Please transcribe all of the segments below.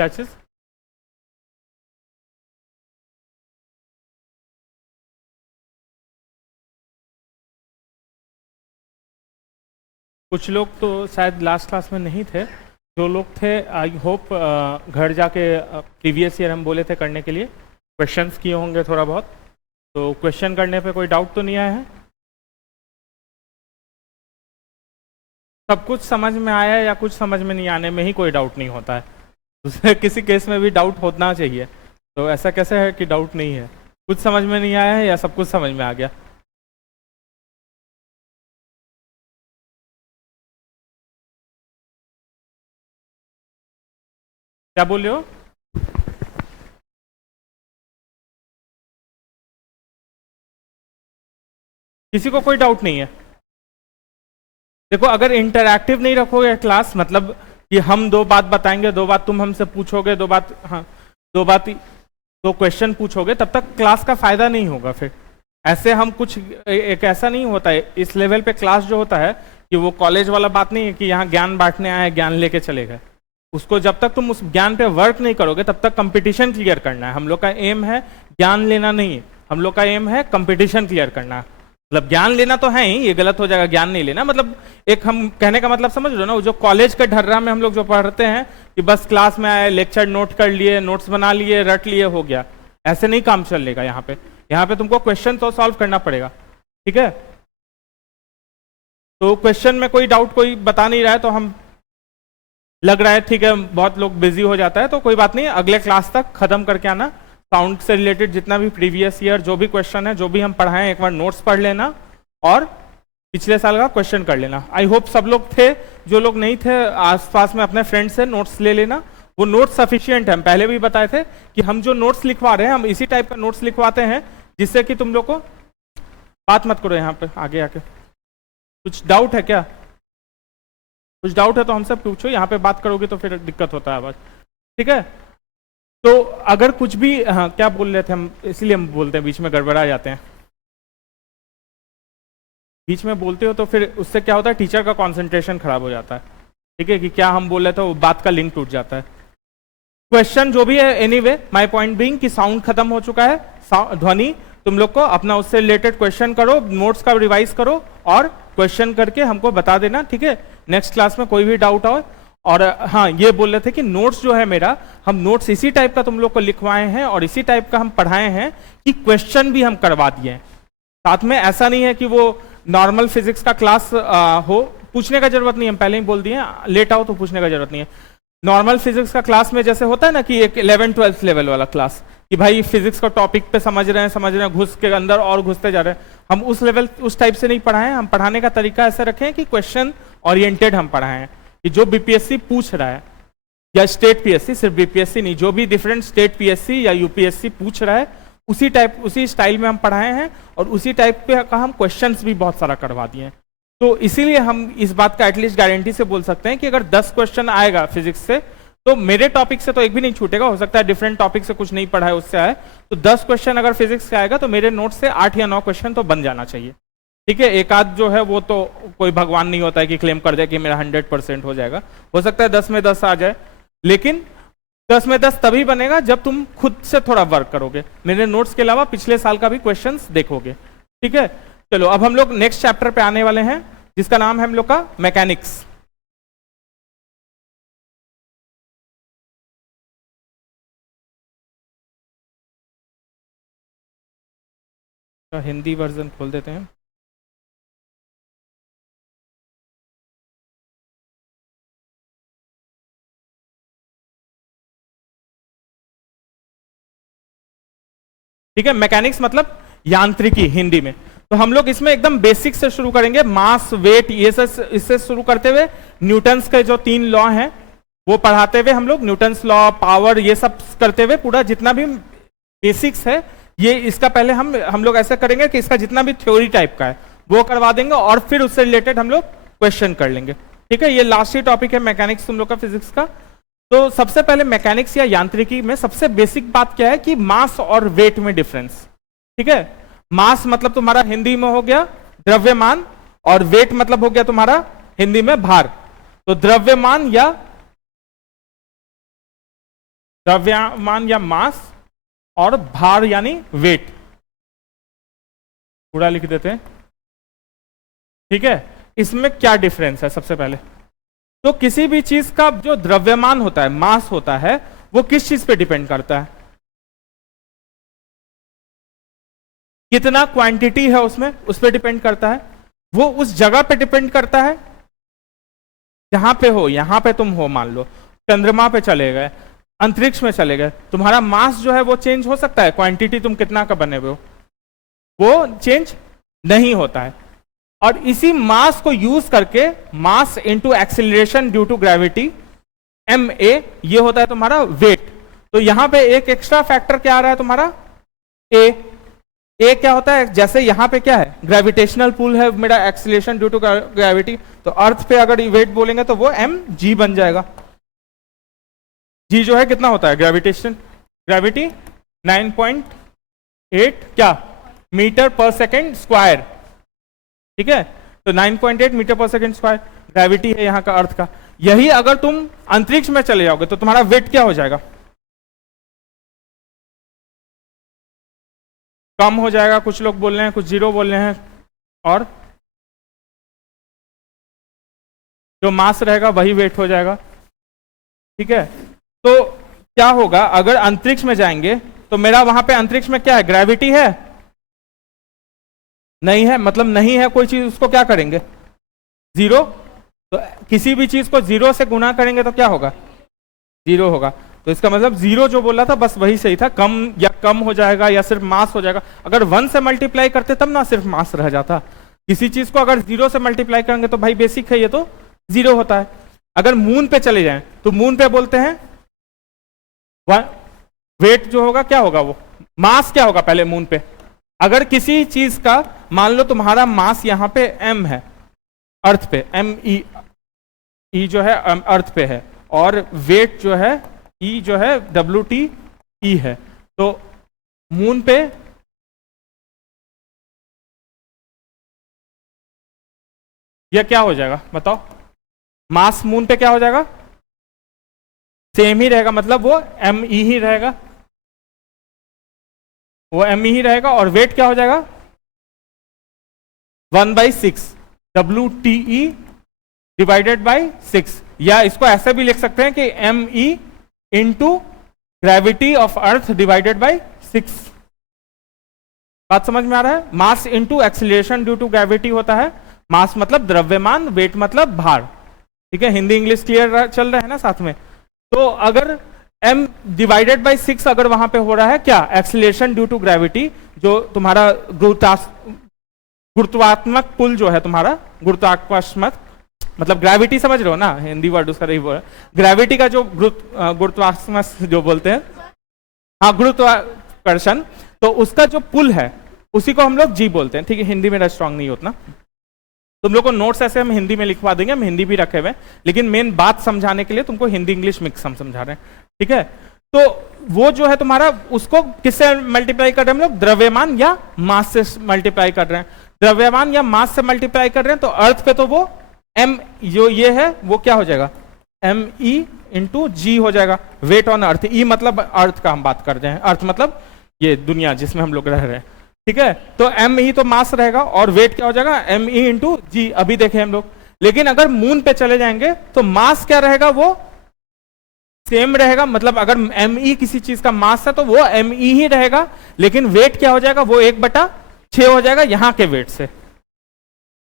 क्या चीज? कुछ लोग तो शायद लास्ट क्लास में नहीं थे, जो लोग थे आई होप घर जाके प्रीवियस ईयर हम बोले थे करने के लिए क्वेश्चंस किए होंगे थोड़ा बहुत। तो क्वेश्चन करने पे कोई डाउट तो नहीं आया है? सब कुछ समझ में आया है या कुछ समझ में नहीं आने में ही कोई डाउट नहीं होता है? दूसरे किसी केस में भी डाउट होना चाहिए। तो ऐसा कैसे है कि डाउट नहीं है? कुछ समझ में नहीं आया है या सब कुछ समझ में आ गया? क्या बोल रहे हो? किसी को कोई डाउट नहीं है? देखो, अगर इंटरैक्टिव नहीं रखोगे क्लास, मतलब कि हम दो बात बताएंगे, दो बात तुम हमसे पूछोगे, दो बात, हाँ, दो बात, दो क्वेश्चन पूछोगे, तब तक क्लास का फायदा नहीं होगा। फिर ऐसे हम कुछ एक ऐसा नहीं होता है इस लेवल पे क्लास जो होता है कि वो कॉलेज वाला बात नहीं है कि यहाँ ज्ञान बांटने आए, ज्ञान लेके चले गए। उसको जब तक तुम उस ज्ञान पे वर्क नहीं करोगे तब तक कंपटीशन क्लियर करना है। हम लोग का एम है ज्ञान लेना नहीं है, हम लोग का एम है कंपटीशन क्लियर करना है। मतलब ज्ञान लेना तो है ही, ये गलत हो जाएगा ज्ञान नहीं लेना, मतलब एक हम कहने का मतलब समझ लो ना, जो कॉलेज के ढर्रा में हम लोग जो पढ़ते हैं कि बस क्लास में आए, लेक्चर नोट कर लिए, नोट्स बना लिए, रट लिए, हो गया, ऐसे नहीं काम चलेगा। यहाँ पे तुमको क्वेश्चन तो सॉल्व करना पड़ेगा। ठीक है, तो क्वेश्चन में कोई डाउट कोई बता नहीं रहा है तो हम लग रहा है ठीक है, बहुत लोग बिजी हो जाता है, तो कोई बात नहीं, अगले क्लास तक खत्म करके आना। साउंड से रिलेटेड जितना भी प्रीवियस ईयर जो भी क्वेश्चन है, जो भी हम पढ़ाएं, एक बार नोट्स पढ़ लेना और पिछले साल का क्वेश्चन कर लेना। आई होप सब लोग थे, जो लोग नहीं थे आसपास में अपने फ्रेंड से नोट्स ले लेना। वो नोट्स सफिशियंट है, हम पहले भी बताए थे कि हम जो नोट्स लिखवा रहे हैं हम इसी टाइप का नोट्स लिखवाते हैं जिससे कि तुम लोग को बात मत करो यहाँ पे आगे आके। कुछ डाउट है क्या? कुछ डाउट है तो हमसे पूछो, यहाँ पे बात करोगे तो फिर दिक्कत होता है बस। ठीक है, तो अगर कुछ भी, हाँ क्या बोल रहे थे हम, इसीलिए हम बोलते हैं बीच में गड़बड़ा जाते हैं। बीच में बोलते हो तो फिर उससे क्या होता है, टीचर का कंसंट्रेशन खराब हो जाता है। ठीक है, कि क्या हम बोल रहे थे वो बात का लिंक टूट जाता है। क्वेश्चन जो भी है, एनीवे माय पॉइंट बीइंग कि साउंड खत्म हो चुका है, ध्वनि, तुम लोग को अपना उससे रिलेटेड क्वेश्चन करो, नोट्स का रिवाइज करो और क्वेश्चन करके हमको बता देना। ठीक है, नेक्स्ट क्लास में कोई भी डाउट हो। और हाँ, ये बोल रहे थे कि नोट्स जो है मेरा, हम नोट्स इसी टाइप का तुम लोग को लिखवाए हैं और इसी टाइप का हम पढ़ाए हैं कि क्वेश्चन भी हम करवा दिए हैं साथ में। ऐसा नहीं है कि वो नॉर्मल फिजिक्स का क्लास हो, पूछने का जरूरत नहीं है, हम पहले ही बोल दिए, लेट आओ तो पूछने का जरूरत नहीं है। नॉर्मल फिजिक्स का क्लास में जैसे होता है ना कि एक 11-12 लेवल वाला क्लास, कि भाई फिजिक्स का टॉपिक पे समझ रहे हैं, घुस के अंदर और घुसते जा रहे हैं, हम उस लेवल उस टाइप से नहीं पढ़ाए हैं। हम पढ़ाने का तरीका ऐसा रखे हैं कि क्वेश्चन ओरिएंटेड हम पढ़ाए हैं, कि जो बीपीएससी पूछ रहा है या स्टेट पीएससी, सिर्फ बीपीएससी नहीं, जो भी डिफरेंट स्टेट पीएससी या यूपीएससी पूछ रहा है उसी टाइप उसी स्टाइल में हम पढ़ाए हैं और उसी टाइप पे का हम क्वेश्चंस भी बहुत सारा करवा दिए हैं। तो इसीलिए हम इस बात का एटलीस्ट गारंटी से बोल सकते हैं कि अगर 10 क्वेश्चन आएगा फिजिक्स से तो मेरे टॉपिक से तो एक भी नहीं छूटेगा, हो सकता है डिफरेंट टॉपिक से कुछ नहीं पढ़ा है उससे आए, तो 10 क्वेश्चन अगर फिजिक्स से आएगा तो मेरे नोट से 8 या 9 क्वेश्चन तो बन जाना चाहिए। ठीक है, एक आध जो है वो तो कोई भगवान नहीं होता है कि क्लेम कर दे कि मेरा 100% हो जाएगा, हो सकता है 10 में 10 आ जाए, लेकिन 10 में 10 तभी बनेगा जब तुम खुद से थोड़ा वर्क करोगे, मेरे नोट्स के अलावा पिछले साल का भी क्वेश्चंस देखोगे। ठीक है, चलो अब हम लोग नेक्स्ट चैप्टर पे आने वाले हैं जिसका नाम है हम लोग का मैकेनिक्स। तो हिंदी वर्जन खोल देते हैं। ठीक है, मैकेनिक्स मतलब यांत्रिकी हिंदी में। तो हम लोग इसमें एकदम बेसिक से शुरू करेंगे, मास, वेट, ये सब इससे शुरू करते हुए न्यूटन्स के जो 3 लॉ हैं वो पढ़ाते हुए हम लोग न्यूटन्स लॉ, पावर, ये सब करते हुए पूरा जितना भी बेसिक्स है ये इसका पहले हम लोग ऐसा करेंगे कि इसका जितना भी थ्योरी टाइप का है वो करवा देंगे और फिर उससे रिलेटेड हम लोग क्वेश्चन कर लेंगे। ठीक है, ये लास्ट ही टॉपिक है मैकेनिक्स तुम लोग का फिजिक्स का। तो सबसे पहले मैकेनिक्स या यांत्रिकी में सबसे बेसिक बात क्या है कि मास और वेट में डिफरेंस। ठीक है, मास मतलब तुम्हारा हिंदी में हो गया द्रव्यमान और वेट मतलब हो गया तुम्हारा हिंदी में भार। तो द्रव्यमान या द्रव्यमान या मास और भार यानी वेट, पूरा लिख देते हैं। ठीक है, इसमें क्या डिफरेंस है? सबसे पहले तो किसी भी चीज का जो द्रव्यमान होता है, मास होता है, वो किस चीज पे डिपेंड करता है? कितना क्वांटिटी है उसमें, उस पर डिपेंड करता है। वो उस जगह पे डिपेंड करता है जहां पे हो। यहां पे तुम हो, मान लो चंद्रमा पे चले गए, अंतरिक्ष में चले गए, तुम्हारा मास जो है वो चेंज हो सकता है, क्वांटिटी तुम कितना का बने हुए हो वो चेंज नहीं होता है। और इसी मास को यूज करके, mass into acceleration due to gravity, M A, ये होता है तुम्हारा वेट। तो यहां पे एक एक्स्ट्रा फैक्टर क्या आ रहा है तुम्हारा? ए। ए क्या होता है? जैसे यहां पे क्या है, ग्रेविटेशनल पुल है मेरा, एक्सीलरेशन ड्यू टू ग्रेविटी, तो अर्थ पे अगर वेट बोलेंगे तो वो एम जी बन जाएगा। जी जो है कितना होता है ग्रेविटेशन, ग्रेविटी 9.8 क्या मीटर पर सेकेंड स्क्वायर। ठीक है, तो 9.8 मीटर पर सेकेंड स्क्वायर ग्रेविटी है यहाँ का, अर्थ का। यही अगर तुम अंतरिक्ष में चले जाओगे तो तुम्हारा वेट क्या हो जाएगा? कम हो जाएगा, कुछ लोग बोल रहे हैं, कुछ जीरो बोल रहे हैं, और जो मास रहेगा वही वेट हो जाएगा। ठीक है, तो क्या होगा अगर अंतरिक्ष में जाएंगे तो मेरा वहां पे अंतरिक्ष में क्या है, ग्रेविटी है? नहीं है, मतलब नहीं है कोई चीज, उसको क्या करेंगे? जीरो। तो किसी भी चीज को जीरो से गुना करेंगे तो क्या होगा? जीरो होगा। तो इसका मतलब जीरो जो बोला था बस वही सही था, कम या कम हो जाएगा या सिर्फ मास हो जाएगा। अगर 1 से मल्टीप्लाई करते तब ना सिर्फ मास रह जाता। किसी चीज को अगर जीरो से मल्टीप्लाई करेंगे तो भाई बेसिक है ये, तो जीरो होता है। अगर मून पे चले जाएं तो मून पे बोलते हैं वेट जो होगा क्या होगा, वो मास क्या होगा पहले मून पे? अगर किसी चीज का, मान लो तुम्हारा मास यहां पे m है, अर्थ पे m ई जो है अर्थ पे है, और वेट जो है ई जो है WT है, तो मून पे यह क्या हो जाएगा बताओ? मास मून पे क्या हो जाएगा? सेम ही रहेगा, मतलब वो m ई ही रहेगा, वो m ही रहेगा। और वेट क्या हो जाएगा? 1/6 WTE डिवाइडेड बाई 6। या इसको ऐसे भी लिख सकते हैं कि M E into gravity of earth divided by 6। बात समझ में आ रहा है? Mass into acceleration due to gravity होता है। मास मतलब द्रव्यमान, वेट मतलब भार। ठीक है, हिंदी इंग्लिश क्लियर चल रहा है ना साथ में? तो अगर m डिवाइडेड बाई 6 अगर वहां पे हो रहा है क्या, एक्सीलरेशन ड्यू टू ग्रेविटी, जो तुम्हारा गुरुत्वात्मक पुल जो है तुम्हारा, गुरुत्वाकर्षण मतलब ग्रेविटी, समझ रहे हो ना, हिंदी वर्ड उसका रही बोला, ग्रेविटी का जो गुरुत्वाकर्षण जो बोलते हैं, हाँ गुरुत्वाकर्षण, तो उसका जो पुल है उसी को हम लोग जी बोलते हैं। ठीक है, हिंदी मेरा स्ट्रांग नहीं होता। तुम लोग को नोट्स ऐसे हम हिंदी में लिखवा देंगे, हम हिंदी भी रखे हुए, लेकिन मेन बात समझाने के लिए तुमको हिंदी इंग्लिश मिक्स हम समझा रहे हैं। ठीक है, तो वो जो है तुम्हारा, उसको किससे मल्टीप्लाई कर रहे हैं हम लोग? द्रव्यमान या मास से मल्टीप्लाई कर रहे हैं। द्रव्यमान या मास से मल्टीप्लाई कर रहे हैं तो अर्थ पे तो वो m जो ये है वो क्या हो जाएगा, m e इंटू जी हो जाएगा। वेट ऑन अर्थ, ई मतलब अर्थ का हम बात कर रहे हैं, अर्थ मतलब ये दुनिया जिसमें हम लोग रह रहे हैं। ठीक है, तो m ई तो मास रहेगा, और वेट क्या हो जाएगा, m ई इंटू जी। अभी देखें हम लोग, लेकिन अगर मून पे चले जाएंगे तो मास क्या रहेगा, वो सेम रहेगा। मतलब अगर m ई किसी चीज का मास है तो वो m ई ही रहेगा, लेकिन वेट क्या हो जाएगा, वो 1/6 हो जाएगा यहाँ के वेट से।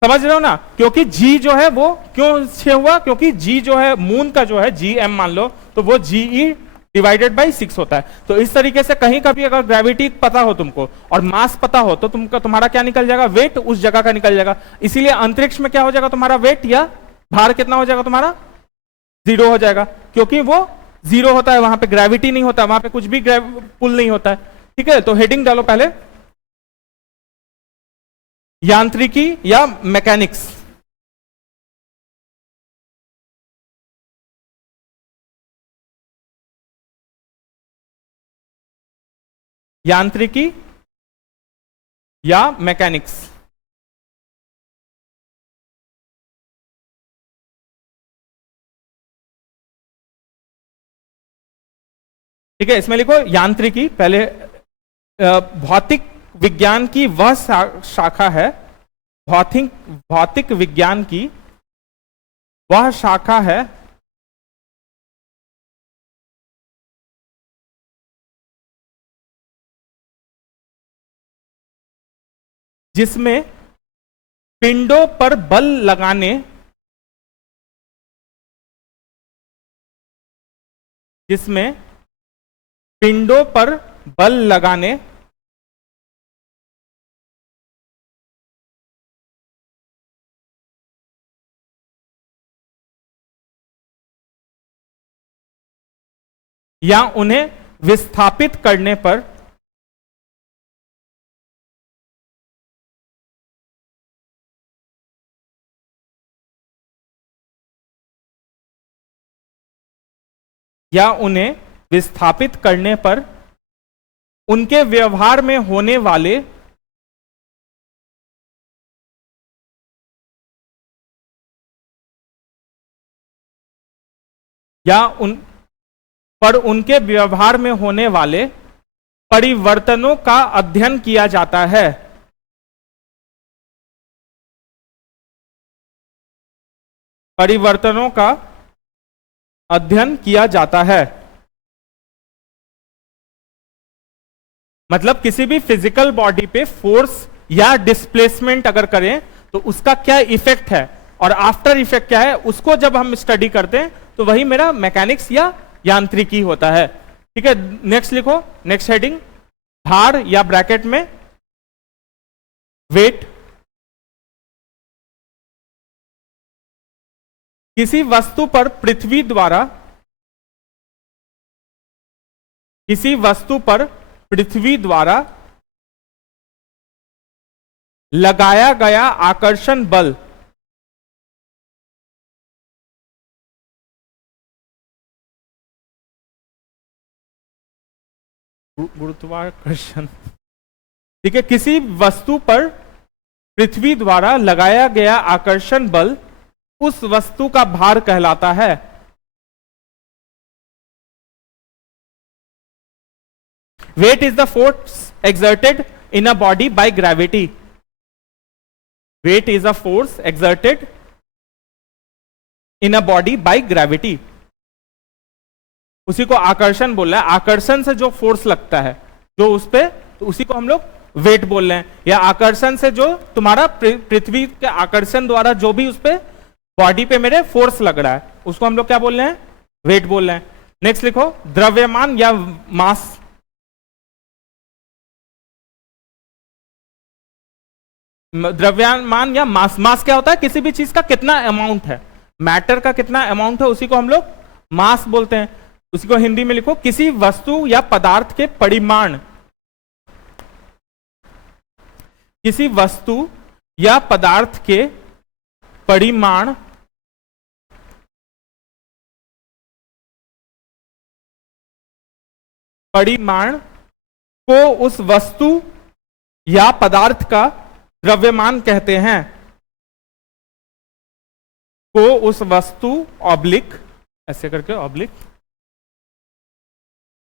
समझ रहे हो ना? क्योंकि g जो है वो क्यों 6 हुआ, क्योंकि g जो है मून का जो है जी m मान लो, तो वो जी ई डिवाइडेड बाई 6 होता है। तो इस तरीके से कहीं का भी अगर ग्रेविटी पता हो तुमको और मास पता हो तो तुम्हारा क्या निकल जाएगा, वेट उस जगह का निकल जाएगा। इसीलिए अंतरिक्ष में क्या हो जाएगा तुम्हारा, वेट या भार कितना हो जाएगा तुम्हारा, 0 हो जाएगा, क्योंकि वो 0 होता है, वहां पे ग्रेविटी नहीं होता, वहां पे कुछ भी पुल नहीं होता है। ठीक है, तो हेडिंग डालो पहले, यांत्रिकी या मैकेनिक्स। यांत्रिकी या मैकेनिक्स। ठीक है, इसमें लिखो यांत्रिकी पहले। भौतिक विज्ञान की वह शाखा है, भौतिक भौतिक विज्ञान की वह शाखा है जिसमें पिंडों पर बल लगाने जिसमें पिंडों पर बल लगाने या उन्हें विस्थापित करने पर या उन्हें विस्थापित करने पर उनके व्यवहार में होने वाले या उन पर उनके व्यवहार में होने वाले परिवर्तनों का अध्ययन किया जाता है। परिवर्तनों का अध्ययन किया जाता है मतलब किसी भी फिजिकल बॉडी पे फोर्स या डिस्प्लेसमेंट अगर करें तो उसका क्या इफेक्ट है और आफ्टर इफेक्ट क्या है, उसको जब हम स्टडी करते हैं तो वही मेरा मैकेनिक्स या यांत्रिकी होता है। ठीक है, नेक्स्ट लिखो, नेक्स्ट हेडिंग, भार या ब्रैकेट में वेट। किसी वस्तु पर पृथ्वी द्वारा किसी वस्तु पर पृथ्वी द्वारा लगाया गया आकर्षण बल गुरुत्वाकर्षण। ठीक है, किसी वस्तु पर पृथ्वी द्वारा लगाया गया आकर्षण बल उस वस्तु का भार कहलाता है। Weight is the force exerted in a body by gravity. Weight is a force exerted in a body by gravity. उसी को आकर्षण बोल रहा है, आकर्षण से जो फोर्स लगता है जो उस पे, तो उसी को हम लोग वेट बोल रहे हैं, या आकर्षण से जो तुम्हारा पृथ्वी के आकर्षण द्वारा जो भी उस पे बॉडी पे मेरे फोर्स लग रहा है उसको हम लोग क्या बोल रहे हैं, वेट बोल रहे हैं। नेक्स्ट लिखो, द्रव्यमान या मास। द्रव्यमान या मास, मास क्या होता है, किसी भी चीज का कितना अमाउंट है, मैटर का कितना अमाउंट है उसी को हम लोग मास बोलते हैं। उसी को हिंदी में लिखो, किसी वस्तु या पदार्थ के परिमाण, किसी वस्तु या पदार्थ के परिमाण को उस वस्तु या पदार्थ का द्रव्यमान कहते हैं, को उस वस्तु ऑब्लिक, ऐसे करके ऑब्लिक,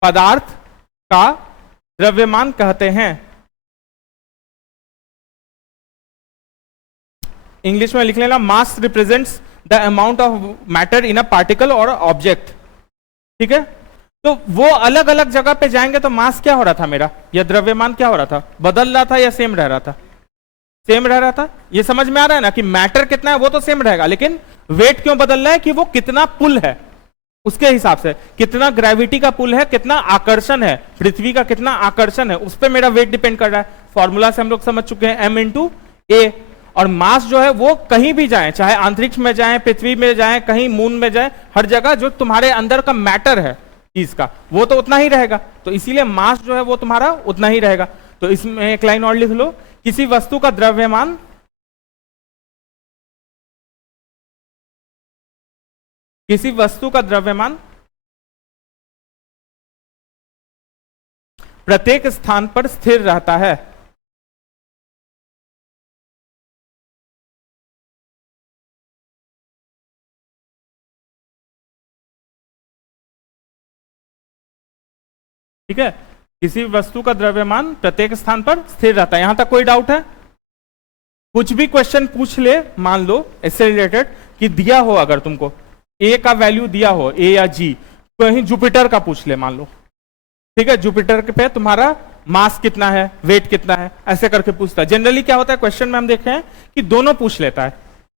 पदार्थ का द्रव्यमान कहते हैं। इंग्लिश में लिख लेना, mass represents the amount of matter in a particle or object. ठीक है, तो वो अलग अलग जगह पे जाएंगे तो मास क्या हो रहा था मेरा, या द्रव्यमान क्या हो रहा था, बदल रहा था या सेम रह रहा था, सेम रह रहा था। ये समझ में आ रहा है ना कि मैटर कितना है वो तो सेम रहेगा, लेकिन वेट क्यों बदल रहा है, कि वो कितना पुल है उसके हिसाब से, कितना ग्रेविटी का पुल है, कितना आकर्षण है, पृथ्वी का कितना आकर्षण है, उस पर मेरा वेट डिपेंड कर रहा है। फॉर्मूला से हम लोग समझ चुके हैं, m इंटू ए। और मास जो है वो कहीं भी जाए, चाहे अंतरिक्ष में जाए, पृथ्वी में जाए, कहीं मून में जाए, हर जगह जो तुम्हारे अंदर का मैटर है चीज का वो तो उतना ही रहेगा, तो इसीलिए मास जो है वो तुम्हारा उतना ही रहेगा। तो इसमें एक लाइन और लिख लो, किसी वस्तु का द्रव्यमान प्रत्येक स्थान पर स्थिर रहता है। ठीक है, किसी वस्तु का द्रव्यमान प्रत्येक स्थान पर स्थिर रहता है। यहां तक कोई डाउट है? कुछ भी क्वेश्चन पूछ ले, मान लो इससे रिलेटेड कि दिया हो, अगर तुमको ए का वैल्यू दिया हो, ए या जी, कहीं जुपिटर का पूछ ले मान लो, ठीक है, जुपिटर पे तुम्हारा मास कितना है, वेट कितना है, ऐसे करके पूछता है। जनरली क्या होता है क्वेश्चन में हम देखे हैं कि दोनों पूछ लेता है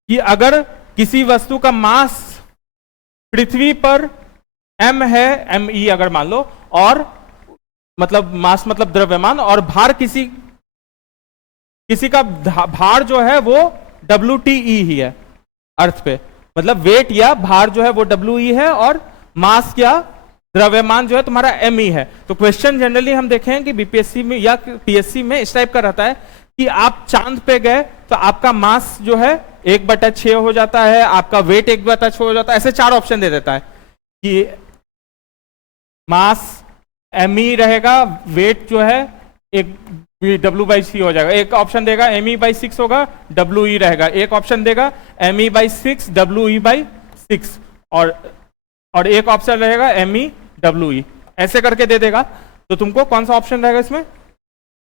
कि अगर किसी वस्तु का मास पृथ्वी पर m है, me अगर मान लो, और मतलब मास मतलब द्रव्यमान, और भार किसी का भार जो है वो WTE ही है अर्थ पे, मतलब वेट या भार जो है वो WE है, और मास या द्रव्यमान जो है तुम्हारा ME है। तो क्वेश्चन जनरली हम देखें कि बीपीएससी में या पीएससी में इस टाइप का रहता है कि आप चांद पे गए तो आपका मास जो है 1/6 हो जाता है, आपका वेट 1/6 हो जाता है, ऐसे 4 ऑप्शन दे देता है कि मास ME रहेगा, वेट जो है एक W/C हो जाएगा, एक ऑप्शन देगा ME/6 होगा, WE रहेगा, एक ऑप्शन देगा ME/6 WE/6, और एक ऑप्शन रहेगा ME/WE, ऐसे करके दे देगा। तो तुमको कौन सा ऑप्शन रहेगा इसमें?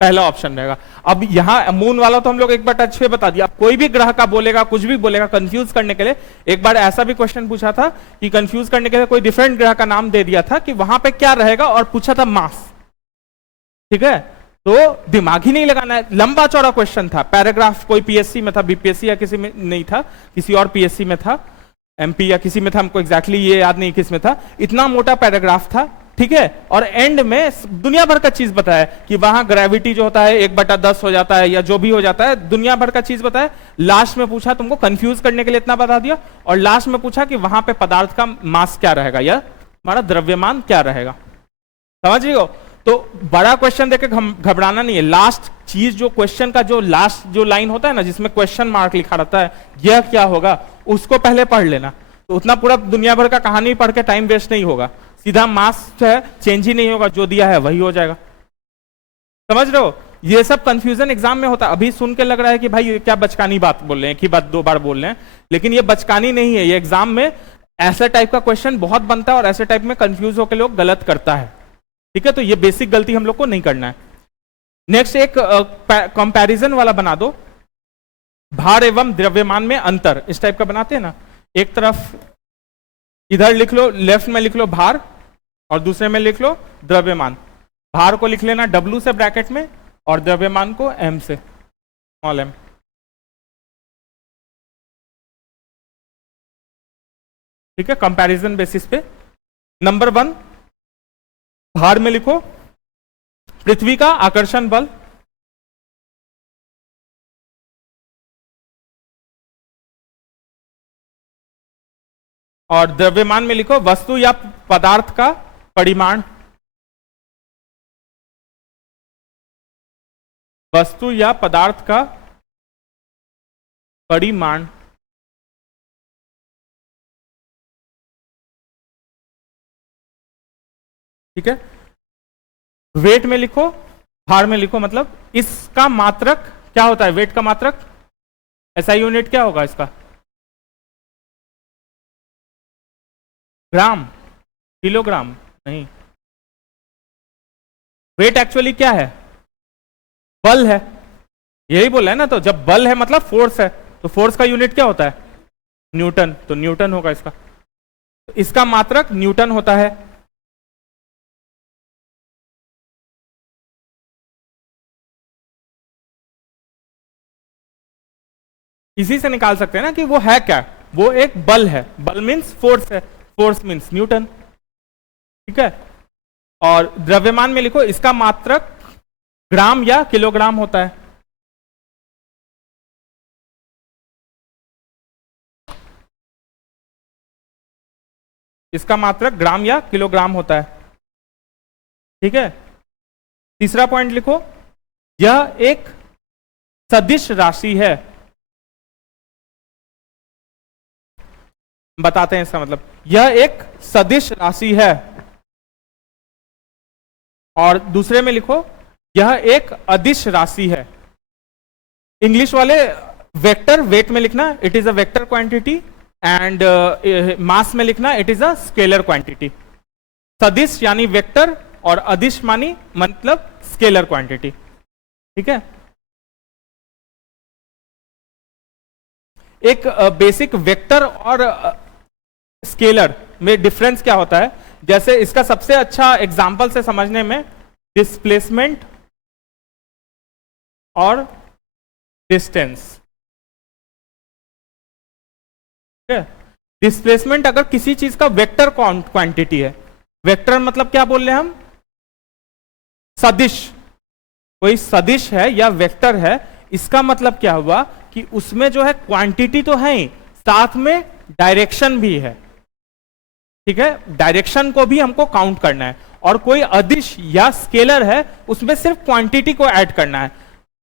पहला ऑप्शन रहेगा। अब यहां मून वाला तो हम लोग 1/6 बता दिया। अब कोई भी ग्रह का बोलेगा, कुछ भी बोलेगा कंफ्यूज करने के लिए। एक बार ऐसा भी क्वेश्चन पूछा था कि कंफ्यूज करने के लिए कोई डिफरेंट ग्रह का नाम दे दिया था कि वहां पे क्या रहेगा, और पूछा था मास, ठीक है। तो दिमाग ही नहीं लगाना है, लंबा चौड़ा क्वेश्चन था, पैराग्राफ, कोई पीएससी में था, बीपीएससी या किसी में नहीं था, किसी और पीएससी में था, एमपी या किसी में था, हमको एग्जैक्टली ये याद नहीं किस में था। इतना मोटा पैराग्राफ था, ठीक है, और एंड में दुनिया भर का चीज बताया कि वहां ग्रेविटी जो होता है 1/10 हो जाता है, या जो भी हो जाता है, दुनिया भर का चीज बताया। लास्ट में पूछा, तुमको कंफ्यूज करने के लिए इतना बता दिया, और लास्ट में पूछा कि वहां पे पदार्थ का मास क्या रहेगा या हमारा द्रव्यमान क्या रहेगा। समझ रही हो? तो बड़ा क्वेश्चन देके घबराना नहीं है। लास्ट चीज जो क्वेश्चन का जो लास्ट जो लाइन होता है ना, जिसमें क्वेश्चन मार्क लिखा रहता है, यह क्या होगा, उसको पहले पढ़ लेना। तो उतना पूरा दुनिया भर का कहानी पढ़ के टाइम वेस्ट नहीं होगा, सीधा मास है चेंज ही नहीं होगा, जो दिया है वही हो जाएगा। समझ रहे हो? ये सब कंफ्यूजन एग्जाम में होता है। अभी सुन के लग रहा है कि भाई क्या बचकानी बात बोल रहे हैं, कि बात 2 बार बोल रहे हैं, लेकिन ये बचकानी नहीं है। ये एग्जाम में ऐसा टाइप का क्वेश्चन बहुत बनता है, और ऐसे टाइप में कंफ्यूज होकर लोग गलत करता है, ठीक है। तो ये बेसिक गलती हम लोग को नहीं करना है। नेक्स्ट एक कंपैरिजन वाला बना दो, भार एवं द्रव्यमान में अंतर, इस टाइप का बनाते हैं ना। एक तरफ इधर लिख लो, लेफ्ट में लिख लो भार, और दूसरे में लिख लो द्रव्यमान। भार को लिख लेना W से ब्रैकेट में, और द्रव्यमान को M से, स्मॉल m। ठीक है, कंपैरिजन बेसिस पे। नंबर 1 भार में लिखो पृथ्वी का आकर्षण बल, और द्रव्यमान में लिखो वस्तु या पदार्थ का परिमाण, वस्तु या पदार्थ का परिमाण। ठीक है, वेट में लिखो, भार में लिखो, मतलब इसका मात्रक क्या होता है, वेट का मात्रक, SI यूनिट क्या होगा इसका, ग्राम, किलोग्राम नहीं। वेट एक्चुअली क्या है, बल है, यही बोला है ना। तो जब बल है मतलब फोर्स है, तो फोर्स का यूनिट क्या होता है, न्यूटन, तो न्यूटन होगा इसका। तो इसका मात्रक न्यूटन होता है। इसी से निकाल सकते हैं ना कि वो है क्या, वो एक बल है, बल मीन्स फोर्स है, फोर्स मीन्स न्यूटन, ठीक है। और द्रव्यमान में लिखो इसका मात्रक ग्राम या किलोग्राम होता है। इसका मात्रक ग्राम या किलोग्राम होता है, ठीक है। तीसरा पॉइंट लिखो, यह एक सदिश राशि है। बताते हैं इसका मतलब, यह एक सदिश राशि है। और दूसरे में लिखो, यह एक अदिश राशि है। इंग्लिश वाले वेक्टर, वेट में लिखना it is a vector quantity, and mass में लिखना it is a scalar quantity. सदिश यानी वेक्टर, और अदिश मानी मतलब स्केलर क्वांटिटी। ठीक है, एक बेसिक वेक्टर और स्केलर में डिफरेंस क्या होता है, जैसे इसका सबसे अच्छा एग्जांपल से समझने में डिस्प्लेसमेंट और डिस्टेंस। ठीक है, डिस्प्लेसमेंट अगर किसी चीज का वेक्टर क्वांटिटी है, वेक्टर मतलब क्या बोल रहे हैं हम, सदिश, कोई सदिश है या वेक्टर है, इसका मतलब क्या हुआ कि उसमें जो है क्वांटिटी तो है ही, साथ में डायरेक्शन भी है। ठीक है, डायरेक्शन को भी हमको काउंट करना है। और कोई अदिश या स्केलर है, उसमें सिर्फ क्वांटिटी को ऐड करना है,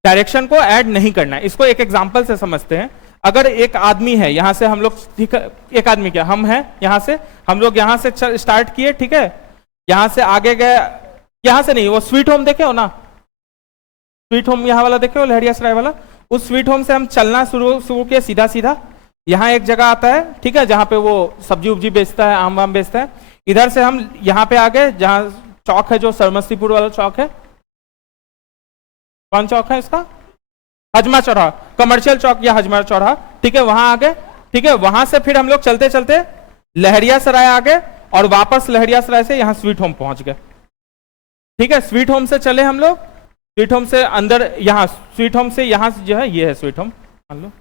डायरेक्शन को ऐड नहीं करना है। इसको एक एग्जांपल से समझते हैं। अगर एक आदमी है, यहां से हम लोग, ठीक है, एक आदमी क्या, हम हैं, यहां से हम लोग यहां से स्टार्ट किए, ठीक है, यहां से आगे गए, यहां से नहीं, वो स्वीट होम देखे हो ना, स्वीट होम यहाँ वाला देखे हो, लहरियासराय वाला, उस स्वीट होम से हम चलना शुरू किए सीधा सीधा। यहाँ एक जगह आता है, ठीक है, जहां पे वो सब्जी उब्जी बेचता है, आम वाम बेचता है। इधर से हम यहाँ पे आ गए, जहां चौक है, जो सरमस्तीपुर वाला चौक है, कौन चौक है इसका, हजमा चौराहा, कमर्शियल चौक या हजमा चौराहा। ठीक है, वहां आ गए। ठीक है, वहां से फिर हम लोग चलते चलते लहरियासराय आ गए और वापस लहरियासराय से यहाँ स्वीट होम पहुंच गए। ठीक है, स्वीट होम से चले हम लोग, स्वीट होम से अंदर, यहाँ स्वीट होम से यहाँ जो है, ये है स्वीट होम, मान लो।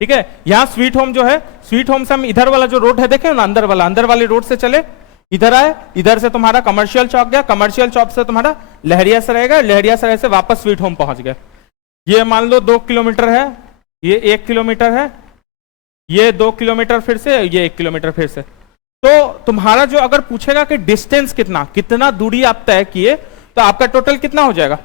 ठीक है, यहाँ स्वीट होम जो है, स्वीट होम से हम इधर वाला जो रोड है देखे ना, अंदर वाले रोड से चले, इधर आए, इधर से तुम्हारा कमर्शियल चौक गया, कमर्शियल चौक से तुम्हारा लहरियासराय गया, लहरियासराय से वापस स्वीट होम पहुंच गए। ये मान लो 2 किलोमीटर है, ये 1 किलोमीटर है, ये 2 किलोमीटर फिर से, ये 1 किलोमीटर फिर से। तो तुम्हारा जो अगर पूछेगा कि डिस्टेंस कितना दूरी आप तय किए, तो आपका टोटल कितना हो जाएगा,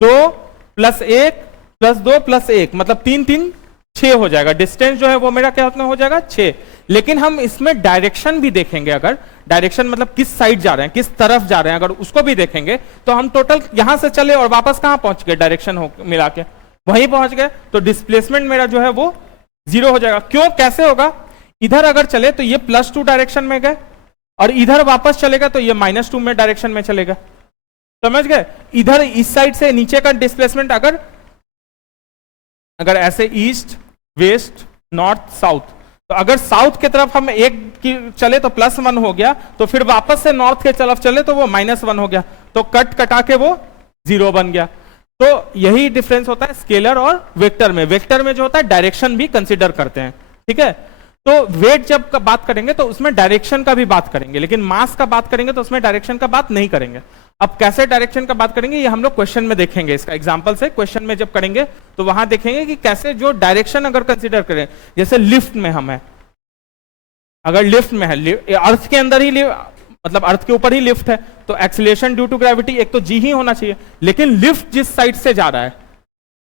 2 + 1 + 2 + 1 मतलब 3 3 6 हो जाएगा। डिस्टेंस जो है वो मेरा क्या हो जाएगा, 6। लेकिन हम इसमें डायरेक्शन भी देखेंगे, अगर डायरेक्शन मतलब किस साइड जा रहे हैं, किस तरफ जा रहे हैं, अगर उसको भी देखेंगे तो हम टोटल यहां से चले और वापस कहां पहुंच गए, डायरेक्शन हो मिला के वहीं पहुंच गए, तो डिस्प्लेसमेंट मेरा जो है वो 0 हो जाएगा। क्यों, कैसे होगा, इधर अगर चले तो ये +2 डायरेक्शन में गए, और इधर वापस चलेगा तो ये -2 में डायरेक्शन में चलेगा। समझ गए, इधर इस साइड से नीचे का डिस्प्लेसमेंट अगर ऐसे ईस्ट वेस्ट नॉर्थ साउथ, तो अगर साउथ की तरफ हम 1 की चले तो +1 हो गया, तो फिर वापस से नॉर्थ के तरफ चले तो वो -1 हो गया, तो कटा के वो 0 बन गया। तो यही डिफरेंस होता है स्केलर और वेक्टर में। वेक्टर में जो होता है डायरेक्शन भी कंसिडर करते हैं। ठीक है, तो वेट जब बात करेंगे तो उसमें डायरेक्शन का भी बात करेंगे, लेकिन मास का बात करेंगे तो उसमें डायरेक्शन का बात नहीं करेंगे। अब कैसे डायरेक्शन का बात करेंगे, ये हम लोग क्वेश्चन में देखेंगे। इसका एग्जांपल से क्वेश्चन में जब करेंगे तो वहां देखेंगे कि कैसे जो डायरेक्शन अगर कंसीडर करें, जैसे लिफ्ट में हम है, अगर लिफ्ट में है, अर्थ के अंदर ही मतलब अर्थ के ऊपर ही लिफ्ट है, तो एक्सीलरेशन ड्यू टू ग्रेविटी एक तो जी ही होना चाहिए। लेकिन लिफ्ट जिस साइड से जा रहा है,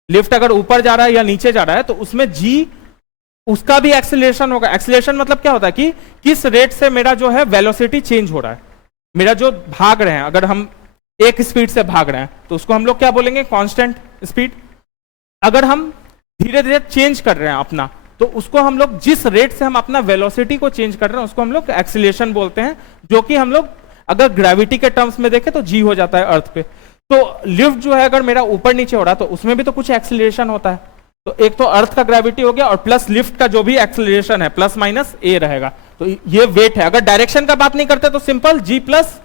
लिफ्ट अगर ऊपर जा रहा है या नीचे जा रहा है, तो उसमें जी, उसका भी एक्सीलरेशन होगा। एक्सीलरेशन मतलब क्या होता है कि किस रेट से मेरा जो है वेलोसिटी चेंज हो रहा है, मेरा जो भाग रहे हैं, अगर हम एक स्पीड से भाग रहे हैं तो उसको हम लोग क्या बोलेंगे, कांस्टेंट स्पीड। अगर हम धीरे धीरे चेंज कर रहे हैं अपना, तो उसको हम लोग, जिस रेट से हम अपना वेलोसिटी को चेंज कर रहे हैं, उसको हम लोग एक्सीलरेशन बोलते हैं, जो कि हम लोग अगर ग्रेविटी के टर्म्स में देखें तो जी हो जाता है अर्थ पे। तो लिफ्ट जो है अगर मेरा ऊपर नीचे हो रहा है तो उसमें भी तो कुछ एक्सीलरेशन होता है। तो एक तो अर्थ का ग्रेविटी हो गया और प्लस लिफ्ट का जो भी एक्सीलरेशन है ±a रहेगा, तो ये वेट है। अगर डायरेक्शन का बात नहीं करते तो सिंपल g +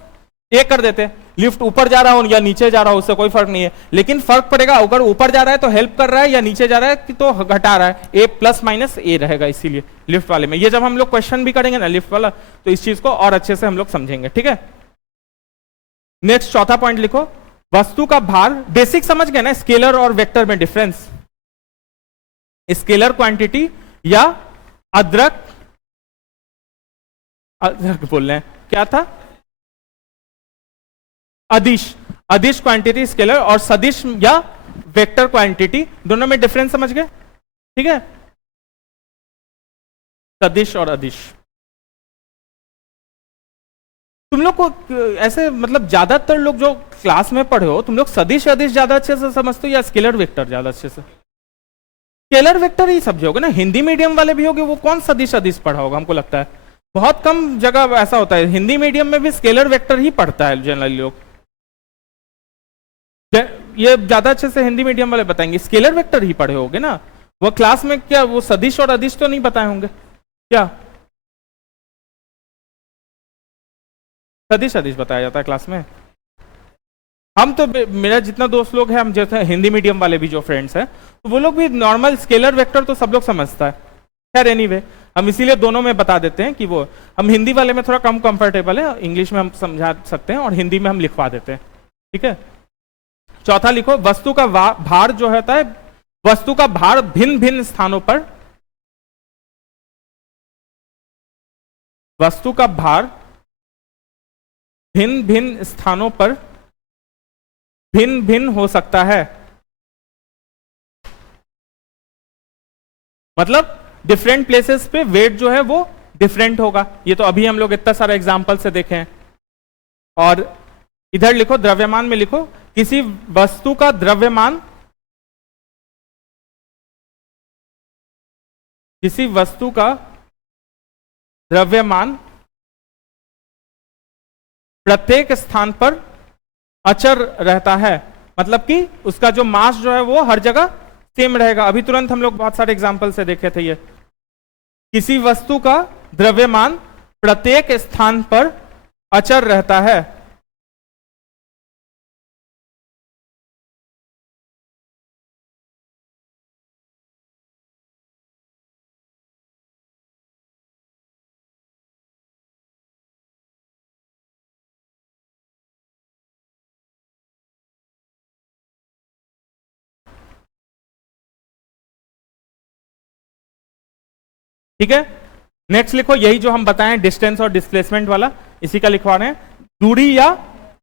a कर देते, लिफ्ट ऊपर जा रहा हो या नीचे जा रहा हो उससे कोई फर्क नहीं है। लेकिन फर्क पड़ेगा, अगर ऊपर जा रहा है तो हेल्प कर रहा है, या नीचे जा रहा है तो घटा रहा है, a ±a रहेगा। इसीलिए लिफ्ट वाले में ये जब हम लोग क्वेश्चन भी करेंगे ना लिफ्ट वाला, तो इस चीज को और अच्छे से हम लोग समझेंगे। ठीक है, नेक्स्ट चौथा पॉइंट लिखो, वस्तु का भार। बेसिक समझ गए ना स्केलर और वेक्टर में डिफरेंस, स्केलर क्वांटिटी या अदरक बोल रहे हैं, क्या था, अदिश क्वांटिटी स्केलर, और सदिश या वेक्टर क्वांटिटी, दोनों में डिफरेंस समझ गए। ठीक है, सदिश और अदिश। तुम लोग को ऐसे मतलब ज्यादातर लोग जो क्लास में पढ़े हो, तुम लोग सदिश अदिश ज्यादा अच्छे से समझते हो या स्केलर वेक्टर ज्यादा अच्छे से? स्केलर वेक्टर ही समझे होगे ना, हिंदी मीडियम वाले भी होगे, वो कौन सदिश अदिश पढ़ा होगा, हमको लगता है बहुत कम जगह ऐसा होता है, हिंदी मीडियम में भी स्केलर वेक्टर ही पढ़ता है जनरली लोग। ये ज्यादा अच्छे से हिंदी मीडियम वाले बताएंगे, स्केलर वेक्टर ही पढ़े होगे ना। वो क्लास में क्या वो सदिश और अदिश तो नहीं बताए होंगे क्या? सदिश अदिश बताया जाता है क्लास में। हम तो मेरा जितना दोस्त लोग हैं, हम जैसे हिंदी मीडियम वाले भी जो फ्रेंड्स हैं, तो वो लोग भी नॉर्मल स्केलर वेक्टर तो सब लोग समझता है। खैर एनीवे, हम इसीलिए दोनों में बता देते हैं कि वो हम हिंदी वाले में थोड़ा कम कंफर्टेबल है, इंग्लिश में हम समझा सकते हैं और हिंदी में हम लिखवा देते हैं। ठीक है, चौथा लिखो, वस्तु का भार जो होता है, वस्तु का भार भिन्न भिन्न स्थानों पर, वस्तु का भार भिन्न भिन्न स्थानों पर भिन्न भिन्न हो सकता है। मतलब डिफरेंट प्लेसेस पे वेट जो है वो डिफरेंट होगा। ये तो अभी हम लोग इतना सारा एग्जांपल से देखे हैं। और इधर लिखो, द्रव्यमान में लिखो, किसी वस्तु का द्रव्यमान, किसी वस्तु का द्रव्यमान प्रत्येक स्थान पर अचर रहता है। मतलब कि उसका जो मास जो है वो हर जगह सेम रहेगा। अभी तुरंत हम लोग बहुत सारे एग्जांपल से देखे थे ये। किसी वस्तु का द्रव्यमान प्रत्येक स्थान पर अचर रहता है। ठीक है, नेक्स्ट लिखो, यही जो हम बताएं डिस्टेंस और डिस्प्लेसमेंट वाला, इसी का लिखवा रहे हैं। दूरी या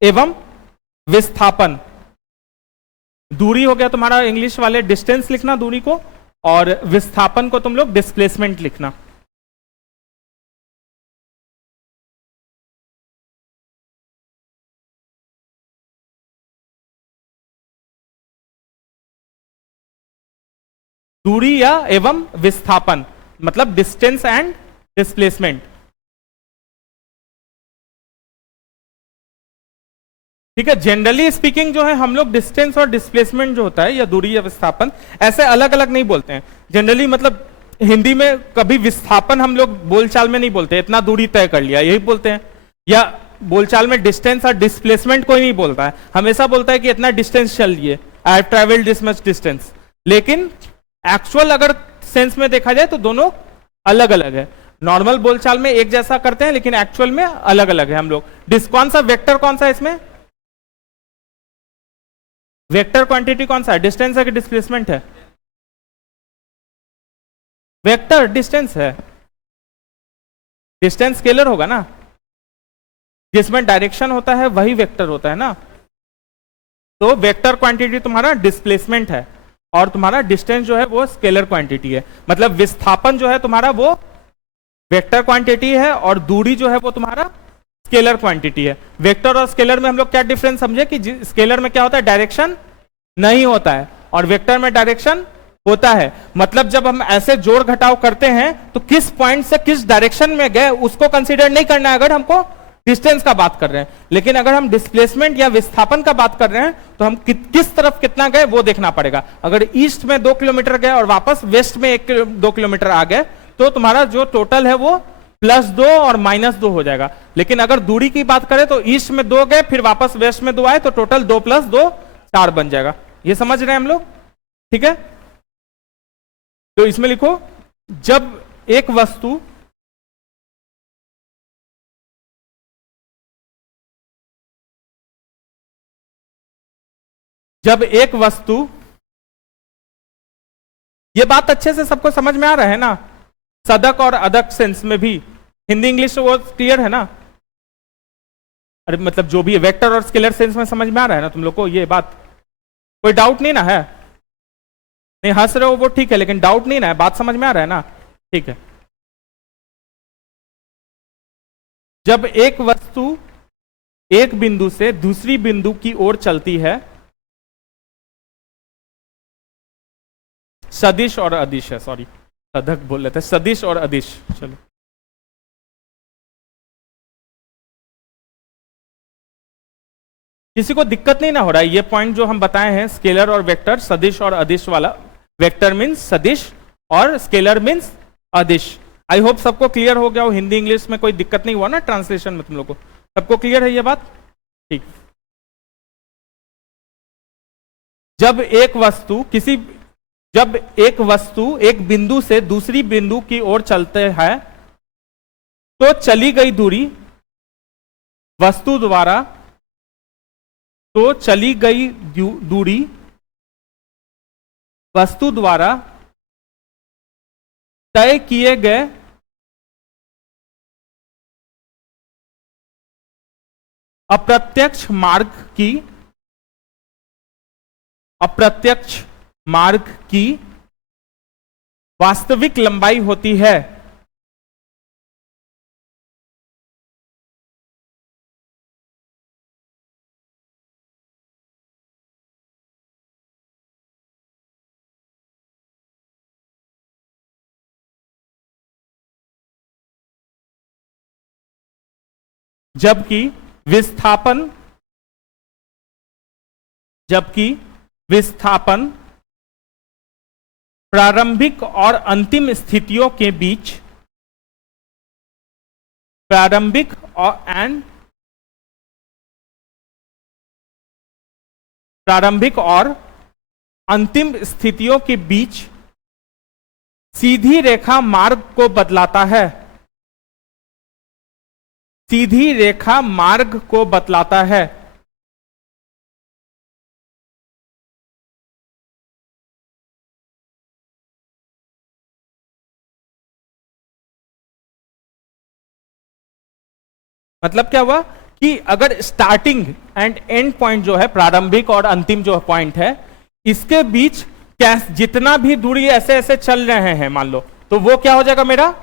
एवं विस्थापन। दूरी हो गया तुम्हारा इंग्लिश वाले डिस्टेंस लिखना दूरी को, और विस्थापन को तुम लोग डिस्प्लेसमेंट लिखना। दूरी या एवं विस्थापन मतलब डिस्टेंस एंड डिस्प्लेसमेंट। ठीक है, जनरली स्पीकिंग जो है हम लोग डिस्टेंस और डिस्प्लेसमेंट जो होता है, या दूरी या विस्थापन, ऐसे अलग अलग नहीं बोलते हैं जनरली। मतलब हिंदी में कभी विस्थापन हम लोग बोलचाल में नहीं बोलते, इतना दूरी तय कर लिया यही बोलते हैं। या बोलचाल में डिस्टेंस और डिस्प्लेसमेंट कोई नहीं बोलता है, हमेशा बोलता है कि इतना डिस्टेंस चल लिए, I have travelled this much distance. लेकिन एक्चुअल अगर सेंस में देखा जाए तो दोनों अलग अलग है। नॉर्मल बोलचाल में एक जैसा करते हैं, लेकिन एक्चुअल में अलग अलग है हम लोग। कौन सा वेक्टर कौन सा है इसमें? वेक्टर क्वांटिटी कौन सा है? डिस्टेंस है कि डिस्प्लेसमेंट है? वेक्टर डिस्टेंस है। डिस्टेंस स्केलर होगा ना, जिसमें डायरेक्शन होता है वही वेक्टर होता है ना। तो वेक्टर क्वांटिटी तुम्हारा डिस्प्लेसमेंट है, और तुम्हारा डिस्टेंस जो है वो स्केलर क्वांटिटी है। मतलब विस्थापन जो है तुम्हारा वो वेक्टर क्वांटिटी है, और दूरी जो है वो तुम्हारा स्केलर क्वांटिटी है। वेक्टर और स्केलर में हम लोग क्या डिफरेंस समझे कि स्केलर में क्या होता है, डायरेक्शन नहीं होता है, और वेक्टर में डायरेक्शन होता है। मतलब जब हम ऐसे जोड़ घटाव करते हैं तो किस पॉइंट से किस डायरेक्शन में गए उसको कंसीडर नहीं करना है अगर हमको डिस्टेंस का बात कर रहे हैं। लेकिन अगर हम डिस्प्लेसमेंट या विस्थापन का बात कर रहे हैं तो हम किस तरफ कितना गए वो देखना पड़ेगा। अगर ईस्ट में 2 किलोमीटर गए और वापस वेस्ट में 2 किलोमीटर आ गए तो तुम्हारा जो टोटल है वो +2 और -2 हो जाएगा। लेकिन अगर दूरी की बात करें तो ईस्ट में 2 गए फिर वापस वेस्ट में 2 आए तो टोटल 2 + 2 4 बन जाएगा। ये समझ रहे हैं हम लोग? ठीक है, तो इसमें लिखो, जब एक वस्तु ये बात अच्छे से सबको समझ में आ रहा है ना? सदक और अदक सेंस में भी हिंदी इंग्लिश वो क्लियर है ना? अरे मतलब जो भी है वेक्टर और स्केलर सेंस में समझ में आ रहा है ना तुम लोग को? ये बात कोई डाउट नहीं ना है? नहीं हंस रहे हो वो ठीक है, लेकिन डाउट नहीं ना है, बात समझ में आ रहा है ना? ठीक है, जब एक वस्तु एक बिंदु से दूसरी बिंदु की ओर चलती है, सदिश और अदिश है, सॉरी सदक बोल रहे थे, सदिश और अदिश, चलो किसी को दिक्कत नहीं ना हो रहा है? ये पॉइंट जो हम बताए हैं, स्केलर और वेक्टर, सदिश और अदिश वाला। वेक्टर मीन्स सदिश और स्केलर मीन्स अदिश। आई होप सबको क्लियर हो गया हो, हिंदी इंग्लिश में कोई दिक्कत नहीं हुआ ना ट्रांसलेशन में तुम लोग को? सबको क्लियर है ये बात? ठीक। जब एक वस्तु एक बिंदु से दूसरी बिंदु की ओर चलते हैं तो चली गई दूरी वस्तु द्वारा तय किए गए अप्रत्यक्ष मार्ग की वास्तविक लंबाई होती है। जबकि विस्थापन प्रारंभिक और अंतिम स्थितियों के बीच प्रारंभिक और अंतिम स्थितियों के बीच सीधी रेखा मार्ग को बतलाता है। सीधी रेखा मार्ग को बतलाता है। मतलब क्या हुआ कि अगर स्टार्टिंग एंड एंड पॉइंट जो है, प्रारंभिक और अंतिम जो पॉइंट है, इसके बीच जितना भी दूरी ऐसे ऐसे चल रहे हैं मान लो, तो वो क्या हो जाएगा? मेरा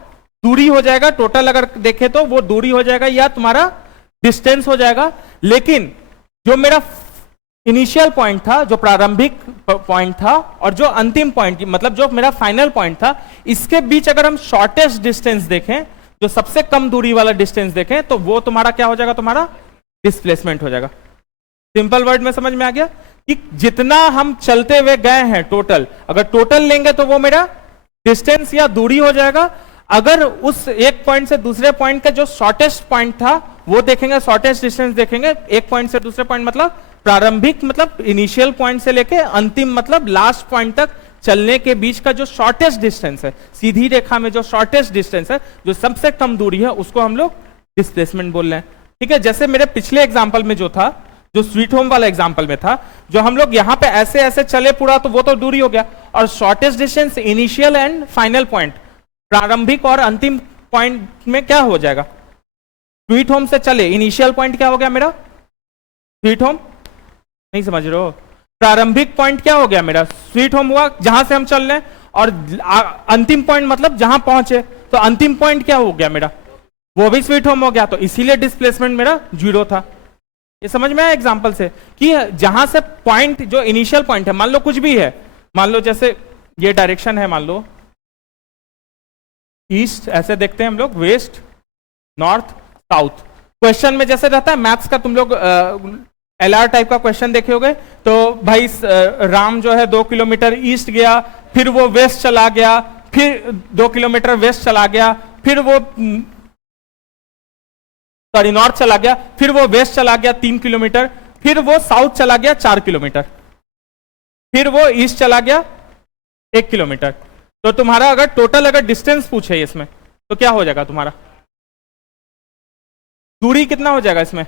दूरी हो जाएगा। टोटल अगर देखे तो वो दूरी हो जाएगा या तुम्हारा डिस्टेंस हो जाएगा। लेकिन जो मेरा इनिशियल पॉइंट था, जो प्रारंभिक पॉइंट था, और जो अंतिम पॉइंट मतलब जो मेरा फाइनल पॉइंट था, इसके बीच अगर हम शॉर्टेस्ट डिस्टेंस देखें, जो सबसे कम दूरी वाला डिस्टेंस देखें, तो वो तुम्हारा क्या हो जाएगा? तुम्हारा डिस्प्लेसमेंट हो जाएगा। सिंपल वर्ड में समझ में आ गया कि जितना हम चलते हुए गए हैं टोटल, अगर टोटल लेंगे तो वो मेरा डिस्टेंस या दूरी हो जाएगा। अगर उस एक पॉइंट से दूसरे पॉइंट का जो शॉर्टेस्ट पॉइंट था वो देखेंगे, शॉर्टेस्ट डिस्टेंस देखेंगे, एक पॉइंट से दूसरे पॉइंट मतलब प्रारंभिक मतलब इनिशियल पॉइंट से लेके अंतिम मतलब लास्ट पॉइंट तक चलने के बीच का जो शॉर्टेस्ट डिस्टेंस है, सीधी रेखा में जो शॉर्टेस्ट डिस्टेंस है, जो सबसे कम दूरी है, उसको हम लोग डिस्प्लेसमेंट बोल रहे हैं। ठीक है, जैसे मेरे पिछले एग्जाम्पल में जो था, जो स्वीट होम वाला एग्जाम्पल में था, जो हम लोग यहाँ पे ऐसे ऐसे चले पूरा, तो वो तो दूरी हो गया। और shortest distance initial and final point, प्रारंभिक और अंतिम पॉइंट में क्या हो जाएगा? स्वीट होम से चले, इनिशियल पॉइंट क्या हो गया मेरा? स्वीट होम, नहीं समझ रहे हो? प्रारंभिक पॉइंट क्या हो गया मेरा? स्वीट होम हुआ जहां से हम चल रहे हैं, और अंतिम पॉइंट मतलब जहां पहुंचे, तो अंतिम पॉइंट क्या हो गया मेरा? वो भी स्वीट होम हो गया। तो इसीलिए डिस्प्लेसमेंट मेरा 0 था। ये समझ में आया एग्जांपल से कि जहां से पॉइंट, जो इनिशियल पॉइंट है, मान लो कुछ भी है, मान लो जैसे ये डायरेक्शन है, मान लो ईस्ट, ऐसे देखते हैं हम लोग, वेस्ट, नॉर्थ, साउथ। क्वेश्चन में जैसे रहता है मैथ्स का, तुम लोग LR टाइप का क्वेश्चन देखे होगे, तो भाई राम जो है 2 किलोमीटर ईस्ट गया, फिर वो वेस्ट चला गया, फिर 2 किलोमीटर वेस्ट चला गया, फिर वो नॉर्थ चला गया, फिर वो वेस्ट चला गया 3 किलोमीटर, फिर वो साउथ चला गया 4 किलोमीटर, फिर वो ईस्ट चला गया 1 किलोमीटर। तो तुम्हारा अगर टोटल अगर डिस्टेंस पूछे इसमें, तो क्या हो जाएगा तुम्हारा? दूरी कितना हो जाएगा इसमें?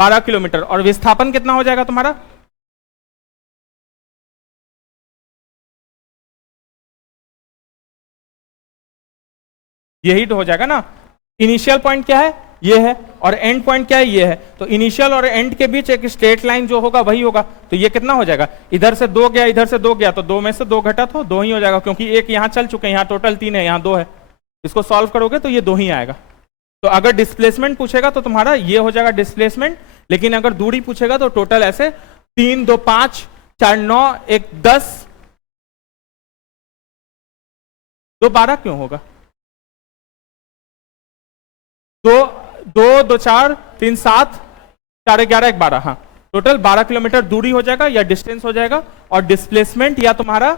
12 किलोमीटर। और विस्थापन कितना हो जाएगा तुम्हारा? यही तो हो जाएगा ना। इनिशियल पॉइंट क्या है? ये है। और एंड पॉइंट क्या है? ये है। तो इनिशियल और एंड के बीच एक स्ट्रेट लाइन जो होगा वही होगा। तो ये कितना हो जाएगा? इधर से 2 गया, इधर से 2 गया, तो 2 में से 2 घटा तो 2 ही हो जाएगा, क्योंकि एक यहां चल चुके हैं, यहां टोटल 3 है, यहां 2 है। इसको सॉल्व करोगे तो ये 2 ही आएगा। तो अगर डिस्प्लेसमेंट पूछेगा तो तुम्हारा ये हो जाएगा डिस्प्लेसमेंट। लेकिन अगर दूरी पूछेगा तो टोटल ऐसे 3 2 5 4 9 1 10 2 12 क्यों होगा? 2 2 2 4 3 7 4 11 12, हाँ टोटल 12 किलोमीटर दूरी हो जाएगा या डिस्टेंस हो जाएगा, और डिस्प्लेसमेंट या तुम्हारा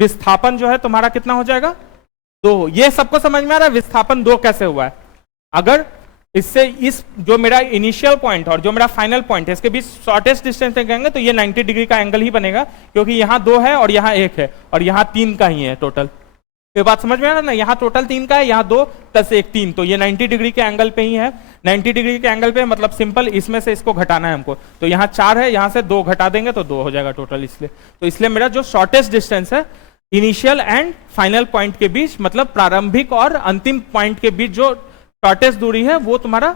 विस्थापन जो है तुम्हारा कितना हो जाएगा 2। ये सबको समझ में आ रहा है विस्थापन 2 कैसे हुआ है? अगर इससे इस जो मेरा इनिशियल पॉइंट और जो मेरा फाइनल पॉइंट है इसके बीच शॉर्टेस्ट डिस्टेंस निकालेंगे तो ये 90 डिग्री का एंगल ही बनेगा, क्योंकि यहाँ 2 है और यहाँ 1 है और यहाँ 3 का ही है टोटल। ये बात समझ में आ रहा है ना? यहाँ टोटल 3 का है, यहाँ 2 + 1 3, तो ये 90 डिग्री के एंगल पे ही है। 90 डिग्री के एंगल पे मतलब सिंपल इसमें से इसको घटाना है हमको, तो यहाँ 4 है, यहाँ से 2 घटा देंगे तो 2 हो जाएगा टोटल। इसलिए मेरा जो शॉर्टेस्ट डिस्टेंस है इनिशियल एंड फाइनल पॉइंट के बीच, मतलब प्रारंभिक और अंतिम पॉइंट के बीच जो शॉर्टेस्ट दूरी है वो तुम्हारा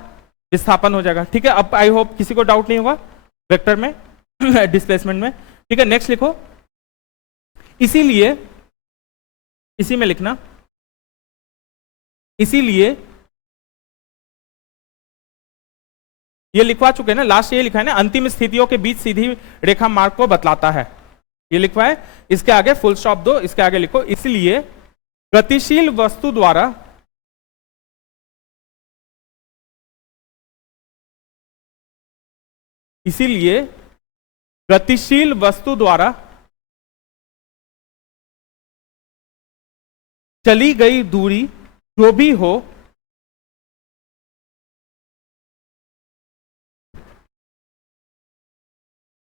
विस्थापन हो जाएगा। ठीक है, अब आई होप किसी को डाउट नहीं होगा वेक्टर में डिस्प्लेसमेंट में। ठीक है, नेक्स्ट लिखो। इसीलिए इसी में लिखना, इसीलिए ये लिखवा चुके हैं ना, लास्ट ये लिखा है ना, अंतिम स्थितियों के बीच सीधी रेखा मार्ग को बतलाता है, ये लिखवा है। इसके आगे फुल स्टॉप दो, इसके आगे लिखो इसलिए गतिशील वस्तु द्वारा इसीलिए गतिशील वस्तु द्वारा चली गई दूरी जो भी हो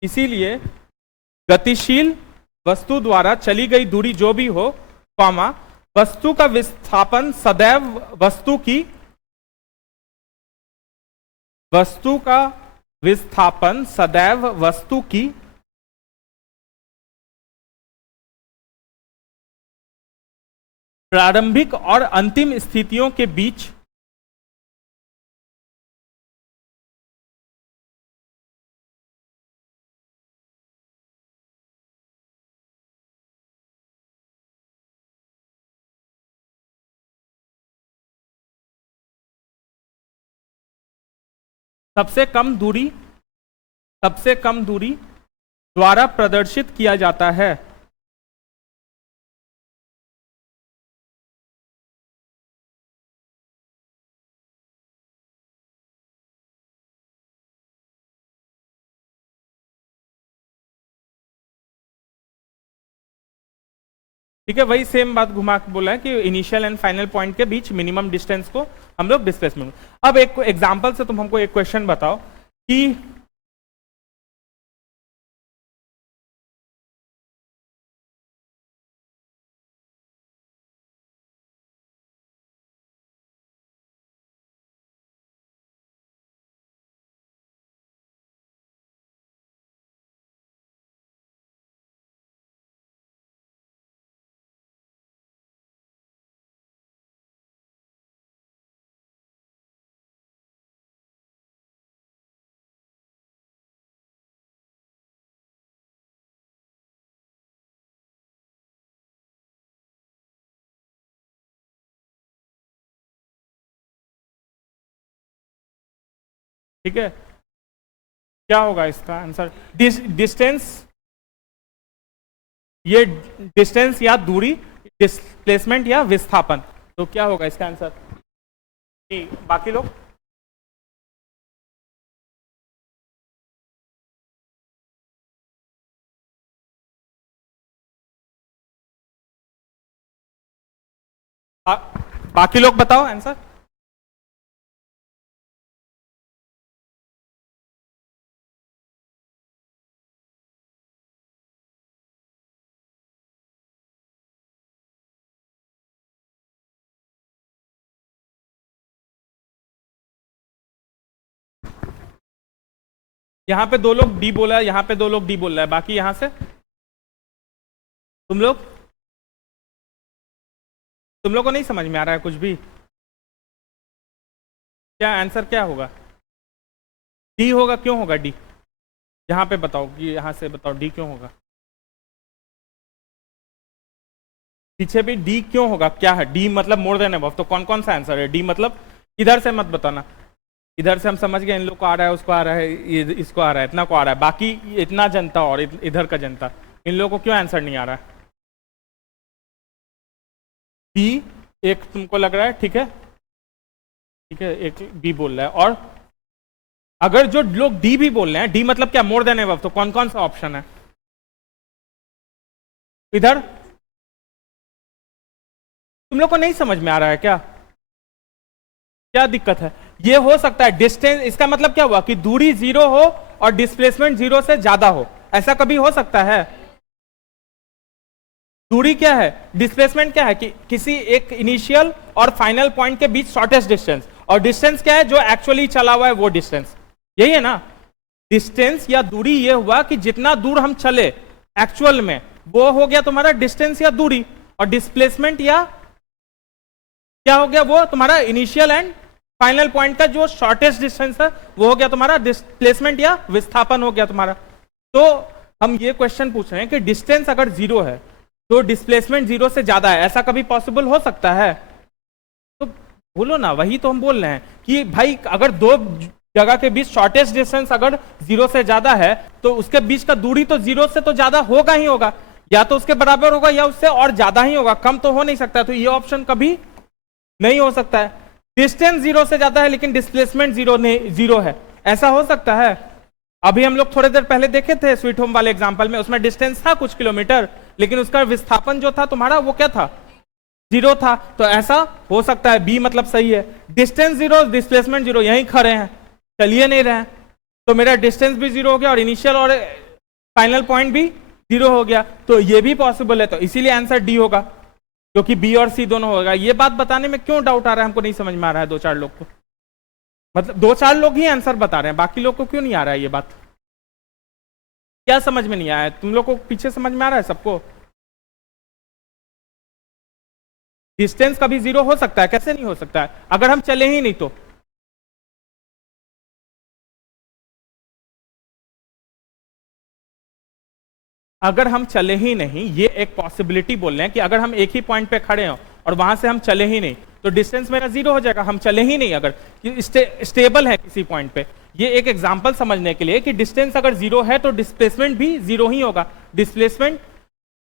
इसीलिए गतिशील वस्तु द्वारा चली गई दूरी जो भी हो, कॉमा वस्तु का विस्थापन सदैव वस्तु का विस्थापन सदैव वस्तु की प्रारंभिक और अंतिम स्थितियों के बीच सबसे कम दूरी द्वारा प्रदर्शित किया जाता है। ठीक है, वही सेम बात घुमा के बोला है कि इनिशियल एंड फाइनल पॉइंट के बीच मिनिमम डिस्टेंस को हम लोग डिस्प्लेसमेंट। अब एक एग्जांपल से तुम हमको एक क्वेश्चन बताओ कि ठीक है, क्या होगा इसका आंसर? डिस्टेंस, ये डिस्टेंस या दूरी, डिस्प्लेसमेंट या विस्थापन, तो क्या होगा इसका आंसर? बाकी लोग बाकी लोग बताओ आंसर। यहाँ पे 2 लोग डी बोला है, यहाँ पे 2 लोग डी बोल रहा है, बाकी यहाँ से तुम लोग को नहीं समझ में आ रहा है कुछ भी? क्या आंसर क्या होगा? डी होगा, क्यों होगा डी? यहाँ पे बताओ कि यहाँ से बताओ डी क्यों होगा? पीछे भी डी क्यों होगा? क्या है डी मतलब मोर देन अबव, तो कौन कौन सा आंसर है डी मतलब? इधर से मत बताना, इधर से हम समझ गए इन लोग को आ रहा है, उसको आ रहा है, इसको आ रहा है, इतना को आ रहा है, बाकी इतना जनता और इधर का जनता, इन लोगों को क्यों आंसर नहीं आ रहा है? बी एक तुमको लग रहा है, ठीक है, एक बी बोल रहा है, और अगर जो लोग डी भी बोल रहे हैं, डी मतलब क्या, मोर देन एबव, तो कौन कौन सा ऑप्शन है इधर? तुम लोग को नहीं समझ में आ रहा है क्या? क्या दिक्कत है? ये हो सकता है डिस्टेंस, इसका मतलब क्या हुआ कि दूरी जीरो हो और डिस्प्लेसमेंट जीरो से ज्यादा हो, ऐसा कभी हो सकता है? दूरी क्या है, डिस्प्लेसमेंट क्या है कि किसी एक इनिशियल और फाइनल पॉइंट के बीच शॉर्टेस्ट डिस्टेंस, और डिस्टेंस क्या है, जो एक्चुअली चला हुआ है वो डिस्टेंस, यही है ना? डिस्टेंस या दूरी ये हुआ कि जितना दूर हम चले एक्चुअल में, वो हो गया तुम्हारा डिस्टेंस या दूरी, और डिस्प्लेसमेंट या क्या हो गया, वो तुम्हारा इनिशियल एंड फाइनल पॉइंट का जो शॉर्टेस्ट डिस्टेंस है वो हो गया तुम्हारा डिस्प्लेसमेंट या विस्थापन हो गया तुम्हारा। तो हम ये क्वेश्चन पूछ रहे हैं कि डिस्टेंस अगर जीरो है तो डिस्प्लेसमेंट जीरो से ज्यादा है, ऐसा कभी पॉसिबल हो सकता है? तो बोलो ना, वही तो हम बोल रहे हैं कि भाई अगर दो जगह के बीच शॉर्टेस्ट डिस्टेंस अगर जीरो से ज्यादा है तो उसके बीच का दूरी तो जीरो से तो ज्यादा होगा ही होगा, या तो उसके बराबर होगा या उससे और ज्यादा ही होगा, कम तो हो नहीं सकता। तो ये ऑप्शन कभी नहीं हो सकता है। डिस्टेंस जीरो से ज्यादा है लेकिन डिस्प्लेसमेंट जीरो है, ऐसा हो सकता है? अभी हम लोग थोड़ी देर पहले देखे थे स्वीट होम वाले एग्जांपल में, उसमें डिस्टेंस था कुछ किलोमीटर लेकिन उसका विस्थापन जो था तुम्हारा वो क्या था, जीरो था। तो ऐसा हो सकता है, बी मतलब सही है। डिस्टेंस जीरो डिस्प्लेसमेंट जीरो, यहीं खड़े हैं, चलिए नहीं रहे हैं, तो मेरा डिस्टेंस भी जीरो हो गया और इनिशियल और फाइनल पॉइंट भी जीरो हो गया, तो ये भी पॉसिबल है। तो इसीलिए आंसर डी होगा, क्योंकि बी और सी दोनों होगा। ये बात बताने में क्यों डाउट आ रहा है, हमको नहीं समझ में आ रहा है दो चार लोग को, मतलब दो चार लोग ही आंसर बता रहे हैं, बाकी लोग को क्यों नहीं आ रहा है ये बात? क्या समझ में नहीं आया? तुम लोग को पीछे समझ में आ रहा है सबको? डिस्टेंस कभी जीरो हो सकता है? कैसे नहीं हो सकता है, अगर हम चले ही नहीं तो। अगर हम चले ही नहीं, ये एक पॉसिबिलिटी बोल रहे हैं कि अगर हम एक ही पॉइंट पे खड़े हो और वहां से हम चले ही नहीं तो डिस्टेंस मेरा जीरो हो जाएगा, हम चले ही नहीं, अगर स्टेबल है किसी पॉइंट पे। ये एक एग्जांपल समझने के लिए कि डिस्टेंस अगर जीरो है तो डिस्प्लेसमेंट भी जीरो ही होगा। डिस्प्लेसमेंट,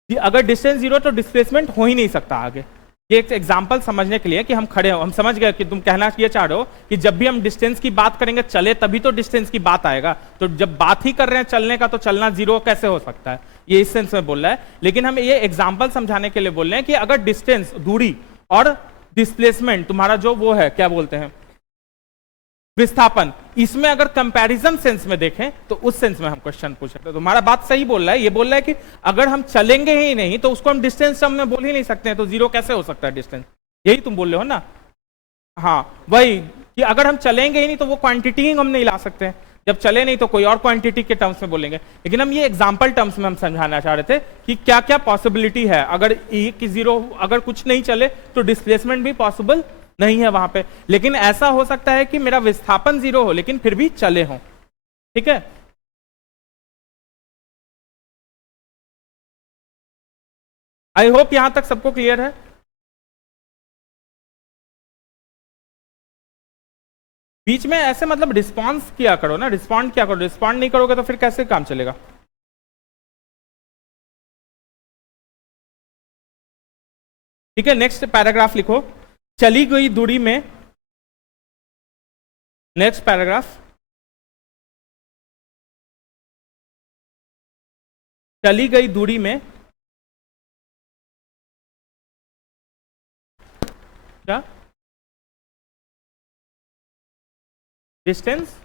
अगर डिस्टेंस जीरो तो डिस्प्लेसमेंट हो ही नहीं सकता आगे। ये एक एग्जांपल समझने के लिए कि हम खड़े हो, हम समझ गए कि तुम कहना ये चाह रहे हो कि जब भी हम डिस्टेंस की बात करेंगे चले तभी तो डिस्टेंस की बात आएगा, तो जब बात ही कर रहे हैं चलने का तो चलना जीरो कैसे हो सकता है, ये इस सेंस में बोल रहा है। लेकिन हम ये एग्जांपल समझाने के लिए बोल रहे हैं कि अगर डिस्टेंस दूरी और डिस्प्लेसमेंट तुम्हारा जो वो है क्या बोलते हैं विस्थापन, इसमें अगर कंपैरिजन सेंस में देखें तो उस सेंस में हम क्वेश्चन पूछ सकते हैं। तुम्हारा बात सही बोल रहा है, ये बोल रहा है कि अगर हम चलेंगे ही नहीं तो उसको हम डिस्टेंस टर्म में बोल ही नहीं सकते हैं, तो जीरो कैसे हो सकता है डिस्टेंस, यही तुम बोल रहे हो ना? हाँ वही कि अगर हम चलेंगे ही नहीं तो वो क्वांटिटी ही हम नहीं ला सकते हैं, जब चले नहीं तो कोई और क्वांटिटी के टर्म्स में बोलेंगे। लेकिन हम ये एग्जांपल टर्म्स में हम समझाना चाह रहे थे कि क्या क्या पॉसिबिलिटी है, अगर ई की जीरो अगर कुछ नहीं चले तो डिस्प्लेसमेंट भी पॉसिबल नहीं है वहां पे, लेकिन ऐसा हो सकता है कि मेरा विस्थापन जीरो हो लेकिन फिर भी चले हो। ठीक है, आई होप यहां तक सबको क्लियर है। बीच में ऐसे मतलब रिस्पॉन्स किया करो ना, रिस्पॉन्ड किया करो, रिस्पॉन्ड नहीं करोगे तो फिर कैसे काम चलेगा? ठीक है, नेक्स्ट पैराग्राफ लिखो। चली गई दूरी में, नेक्स्ट पैराग्राफ, चली गई दूरी में क्या डिस्टेंस,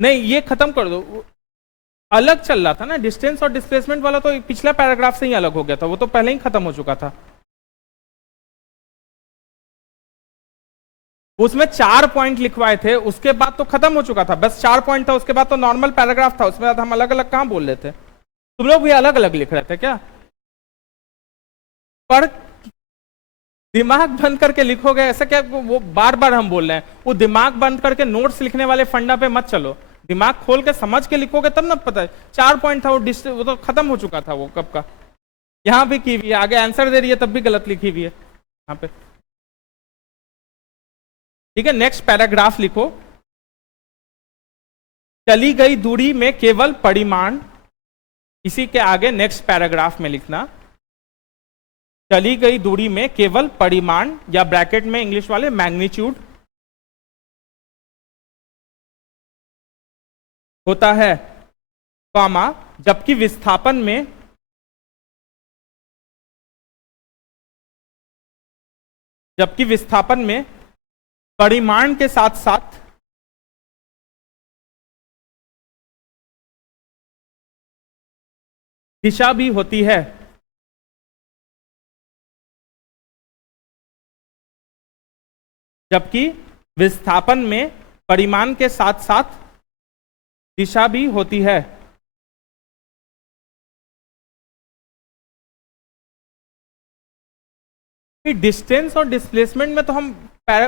नहीं ये खत्म कर दो, अलग चल रहा था ना डिस्टेंस और डिस्प्लेसमेंट वाला, तो पिछला पैराग्राफ से ही अलग हो गया था, वो तो पहले ही खत्म हो चुका था। उसमें 4 पॉइंट लिखवाए थे, उसके बाद तो खत्म हो चुका था, बस 4 पॉइंट था, उसके बाद तो नॉर्मल पैराग्राफ था, उसमें बाद हम अलग अलग कहां बोल रहे थे? तुम लोग भी अलग अलग लिख रहे थे क्या? पर दिमाग बंद करके लिखोगे ऐसा क्या? वो बार बार हम बोल रहे हैं, वो दिमाग बंद करके नोट्स लिखने वाले फंडा पे मत चलो, दिमाग खोल के समझ के लिखोगे तब ना पता है। 4 पॉइंट था, वो तो खत्म हो चुका था, वो कब का। यहां भी की हुई है, आगे आंसर दे रही है तब भी गलत लिखी हुई है यहां पे। ठीक है, नेक्स्ट पैराग्राफ लिखो। चली गई दूरी में केवल परिमाण, इसी के आगे नेक्स्ट पैराग्राफ में लिखना, चली गई दूरी में केवल परिमाण, या ब्रैकेट में इंग्लिश वाले मैग्नीट्यूड होता है, कॉमा, जबकि विस्थापन में परिमाण के साथ साथ दिशा भी होती है। जबकि विस्थापन में परिमाण के साथ साथ दिशा भी होती है। डिस्टेंस और डिस्प्लेसमेंट में तो हम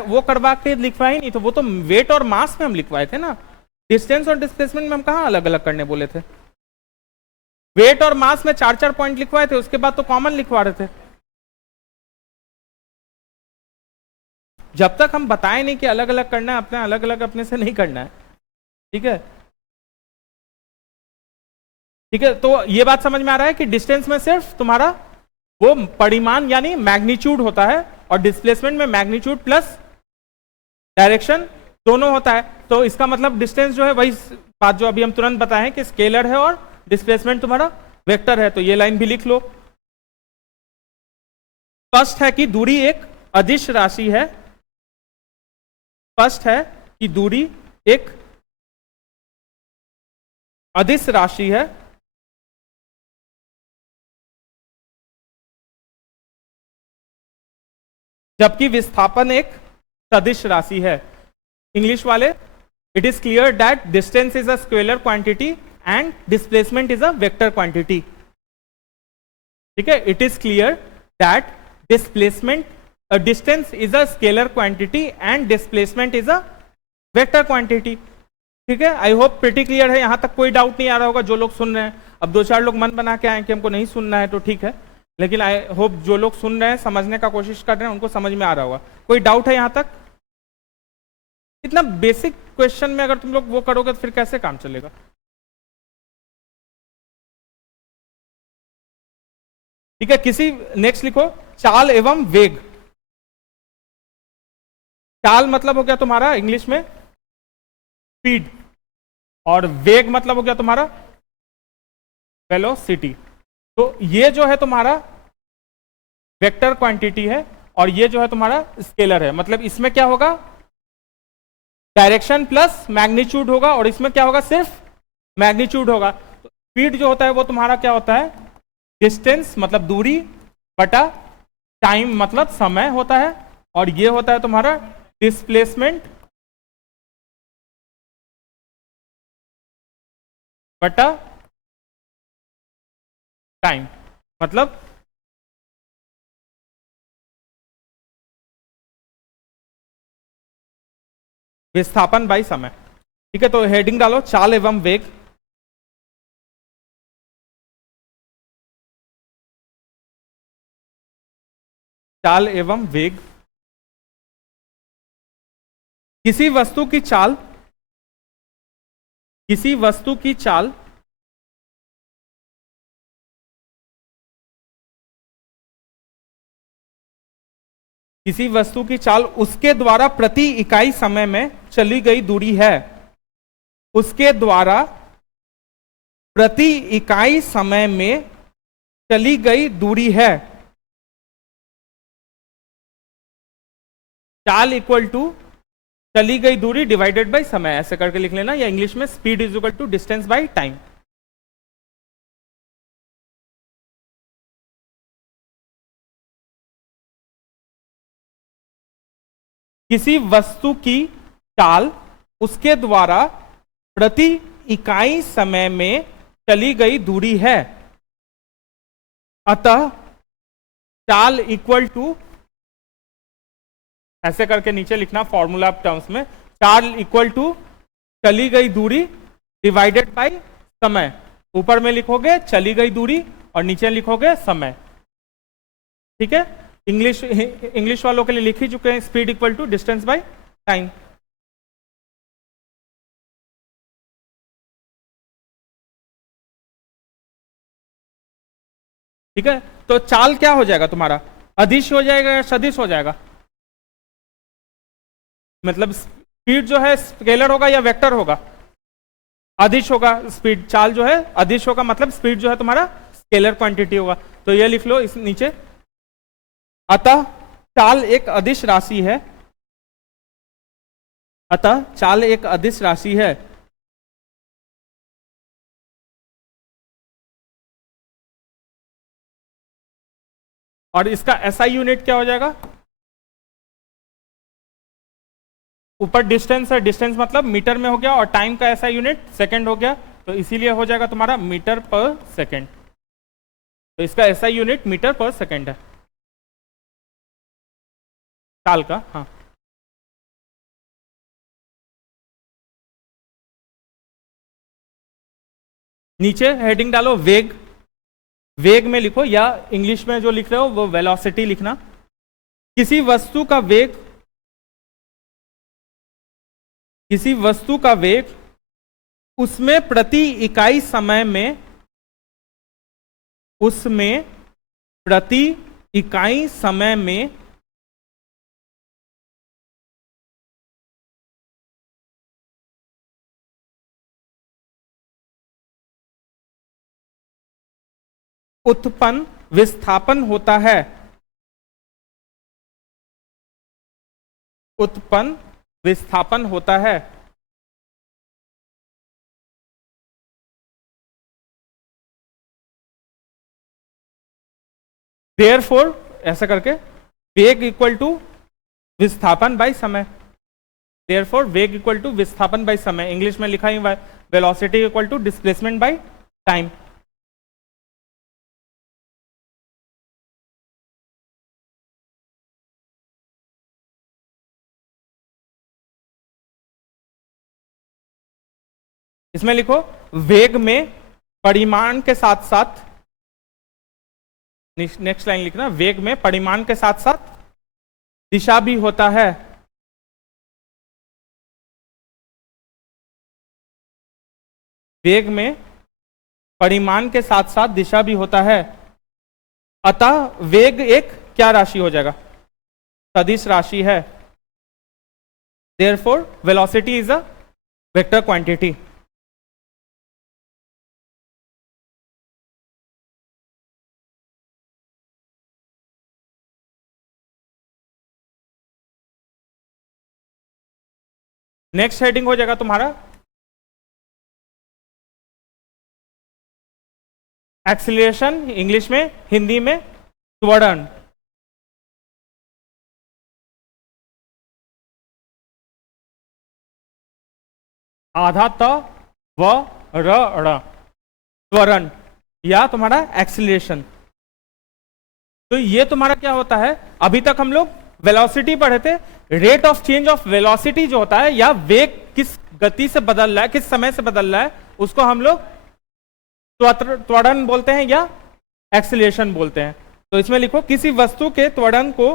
वो करवा के लिखवाए नहीं, तो वो तो वेट और मास में हम लिखवाए थे ना। डिस्टेंस और डिस्प्लेसमेंट में हम कहाँ अलग अलग करने बोले थे? वेट और मास में 4-4 पॉइंट लिखवाए थे, उसके बाद तो कॉमन लिखवा रहे थे। जब तक हम बताए नहीं कि अलग अलग करना है, अपने अलग अलग अपने से नहीं करना है। ठीक है, ठीक है। तो ये बात समझ में आ रहा है कि डिस्टेंस में सिर्फ तुम्हारा वो परिमाण यानी मैग्नीट्यूड होता है, और डिस्प्लेसमेंट में मैग्नीट्यूड प्लस डायरेक्शन दोनों होता है। तो इसका मतलब डिस्टेंस जो है वही बात जो अभी हम तुरंत बताए हैं कि स्केलर है और डिस्प्लेसमेंट तुम्हारा वेक्टर है। तो ये लाइन भी लिख लो। स्पष्ट है कि दूरी एक अदिश राशि है। स्पष्ट है कि दूरी एक अदिश राशि है। जबकि विस्थापन एक सदिश राशि है। इंग्लिश वाले, it is clear that distance is a scalar quantity and displacement is a vector quantity. ठीक है, it is clear that distance is a scalar quantity and displacement is a vector quantity. ठीक है, I hope pretty clear है। यहां तक कोई doubt नहीं आ रहा होगा जो लोग सुन रहे हैं। अब 2-4 लोग मन बना के आए कि हमको नहीं सुनना है, तो ठीक है, लेकिन आई होप जो लोग सुन रहे हैं, समझने का कोशिश कर रहे हैं, उनको समझ में आ रहा होगा। कोई डाउट है यहां तक? इतना बेसिक क्वेश्चन में अगर तुम लोग वो करोगे तो फिर कैसे काम चलेगा? ठीक है, किसी नेक्स्ट लिखो, चाल एवं वेग। चाल मतलब हो गया तुम्हारा इंग्लिश में स्पीड, और वेग मतलब हो गया तुम्हारा वेलोसिटी। तो ये जो है तुम्हारा वेक्टर क्वांटिटी है, और ये जो है तुम्हारा स्केलर है। मतलब इसमें क्या होगा? डायरेक्शन प्लस मैग्नीट्यूड होगा, और इसमें क्या होगा? सिर्फ मैग्नीट्यूड होगा। तो स्पीड जो होता है वो तुम्हारा क्या होता है? डिस्टेंस मतलब दूरी बटा टाइम मतलब समय होता है, और ये होता है तुम्हारा डिस्प्लेसमेंट बटा टाइम मतलब विस्थापन बाई समय। ठीक है, तो हेडिंग डालो चाल एवं वेग। चाल एवं वेग। किसी वस्तु की चाल, किसी वस्तु की चाल किसी वस्तु की चाल उसके द्वारा प्रति इकाई समय में चली गई दूरी है। उसके द्वारा प्रति इकाई समय में चली गई दूरी है। चाल इक्वल टू चली गई दूरी डिवाइडेड बाय समय, ऐसे करके लिख लेना, या इंग्लिश में speed is equal to distance by time. किसी वस्तु की चाल उसके द्वारा प्रति इकाई समय में चली गई दूरी है। अतः चाल इक्वल टू, ऐसे करके नीचे लिखना फॉर्मूला टर्म्स में, चाल इक्वल टू चली गई दूरी डिवाइडेड बाय समय। ऊपर में लिखोगे चली गई दूरी और नीचे लिखोगे समय। ठीक है, इंग्लिश वालों के लिए लिख ही चुके हैं, speed equal to distance by time. ठीक है, तो चाल क्या हो जाएगा तुम्हारा? अदिश हो जाएगा या सदिश हो जाएगा? मतलब स्पीड जो है स्केलर होगा या वेक्टर होगा? अदिश होगा स्पीड, चाल जो है अदिश होगा, मतलब स्पीड जो है तुम्हारा स्केलर क्वांटिटी होगा। तो ये लिख लो इस नीचे, अतः चाल एक अदिश राशि है, अतः चाल एक अदिश राशि है। और इसका एसआई यूनिट क्या हो जाएगा? ऊपर डिस्टेंस है, डिस्टेंस मतलब मीटर में हो गया, और टाइम का एसआई यूनिट सेकंड हो गया, तो इसीलिए हो जाएगा तुम्हारा मीटर पर सेकंड। तो इसका एसआई यूनिट मीटर पर सेकंड है चाल का। हाँ, नीचे हेडिंग डालो वेग, वेग में लिखो, या इंग्लिश में जो लिख रहे हो वो वेलोसिटी लिखना। किसी वस्तु का वेग, किसी वस्तु का वेग उसमें प्रति इकाई समय में, उसमें प्रति इकाई समय में उत्पन्न विस्थापन होता है, उत्पन्न विस्थापन होता है। देयरफॉर ऐसा करके वेग इक्वल टू विस्थापन बाय समय, देयरफॉर वेग इक्वल टू विस्थापन बाय समय, इंग्लिश में लिखा ही हुआ है velocity equal to displacement by time. इसमें लिखो वेग में परिमाण के साथ साथ, नेक्स्ट लाइन लिखना, वेग में परिमाण के साथ साथ दिशा भी होता है। वेग में परिमाण के साथ साथ दिशा भी होता है, अतः वेग एक क्या राशि हो जाएगा? सदिश राशि है। Therefore velocity is a vector quantity. Next heading हो जाएगा तुम्हारा एक्सीलरेशन, इंग्लिश में, हिंदी में त्वरण। आधा त व र, त्वरण या तुम्हारा एक्सीलरेशन। तो ये तुम्हारा क्या होता है? अभी तक हम लोग वेलोसिटी पढ़े थे, rate of change of velocity जो होता है, या वेग किस गति से बदल रहा है, किस समय से बदल रहा है, उसको हम लोग त्वरण बोलते हैं या एक्सीलरेशन बोलते हैं। तो इसमें लिखो किसी वस्तु के त्वरण को,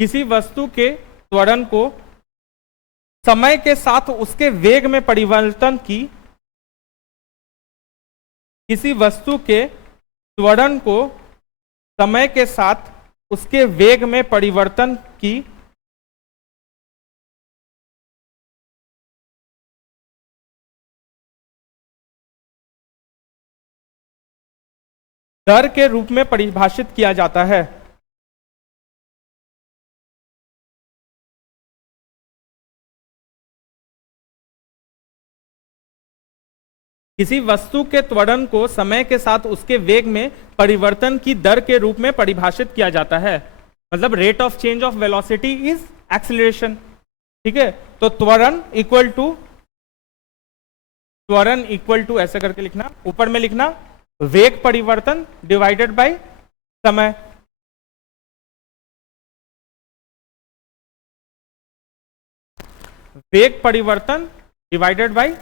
किसी वस्तु के त्वरण को समय के साथ उसके वेग में परिवर्तन की, किसी वस्तु के त्वरण को समय के साथ उसके वेग में परिवर्तन की दर के रूप में परिभाषित किया जाता है। किसी वस्तु के त्वरण को समय के साथ उसके वेग में परिवर्तन की दर के रूप में परिभाषित किया जाता है, मतलब rate of change of velocity is acceleration. ठीक है, तो त्वरण इक्वल टू ऐसे करके लिखना, ऊपर में लिखना वेग परिवर्तन डिवाइडेड बाय समय। वेग परिवर्तन डिवाइडेड बाय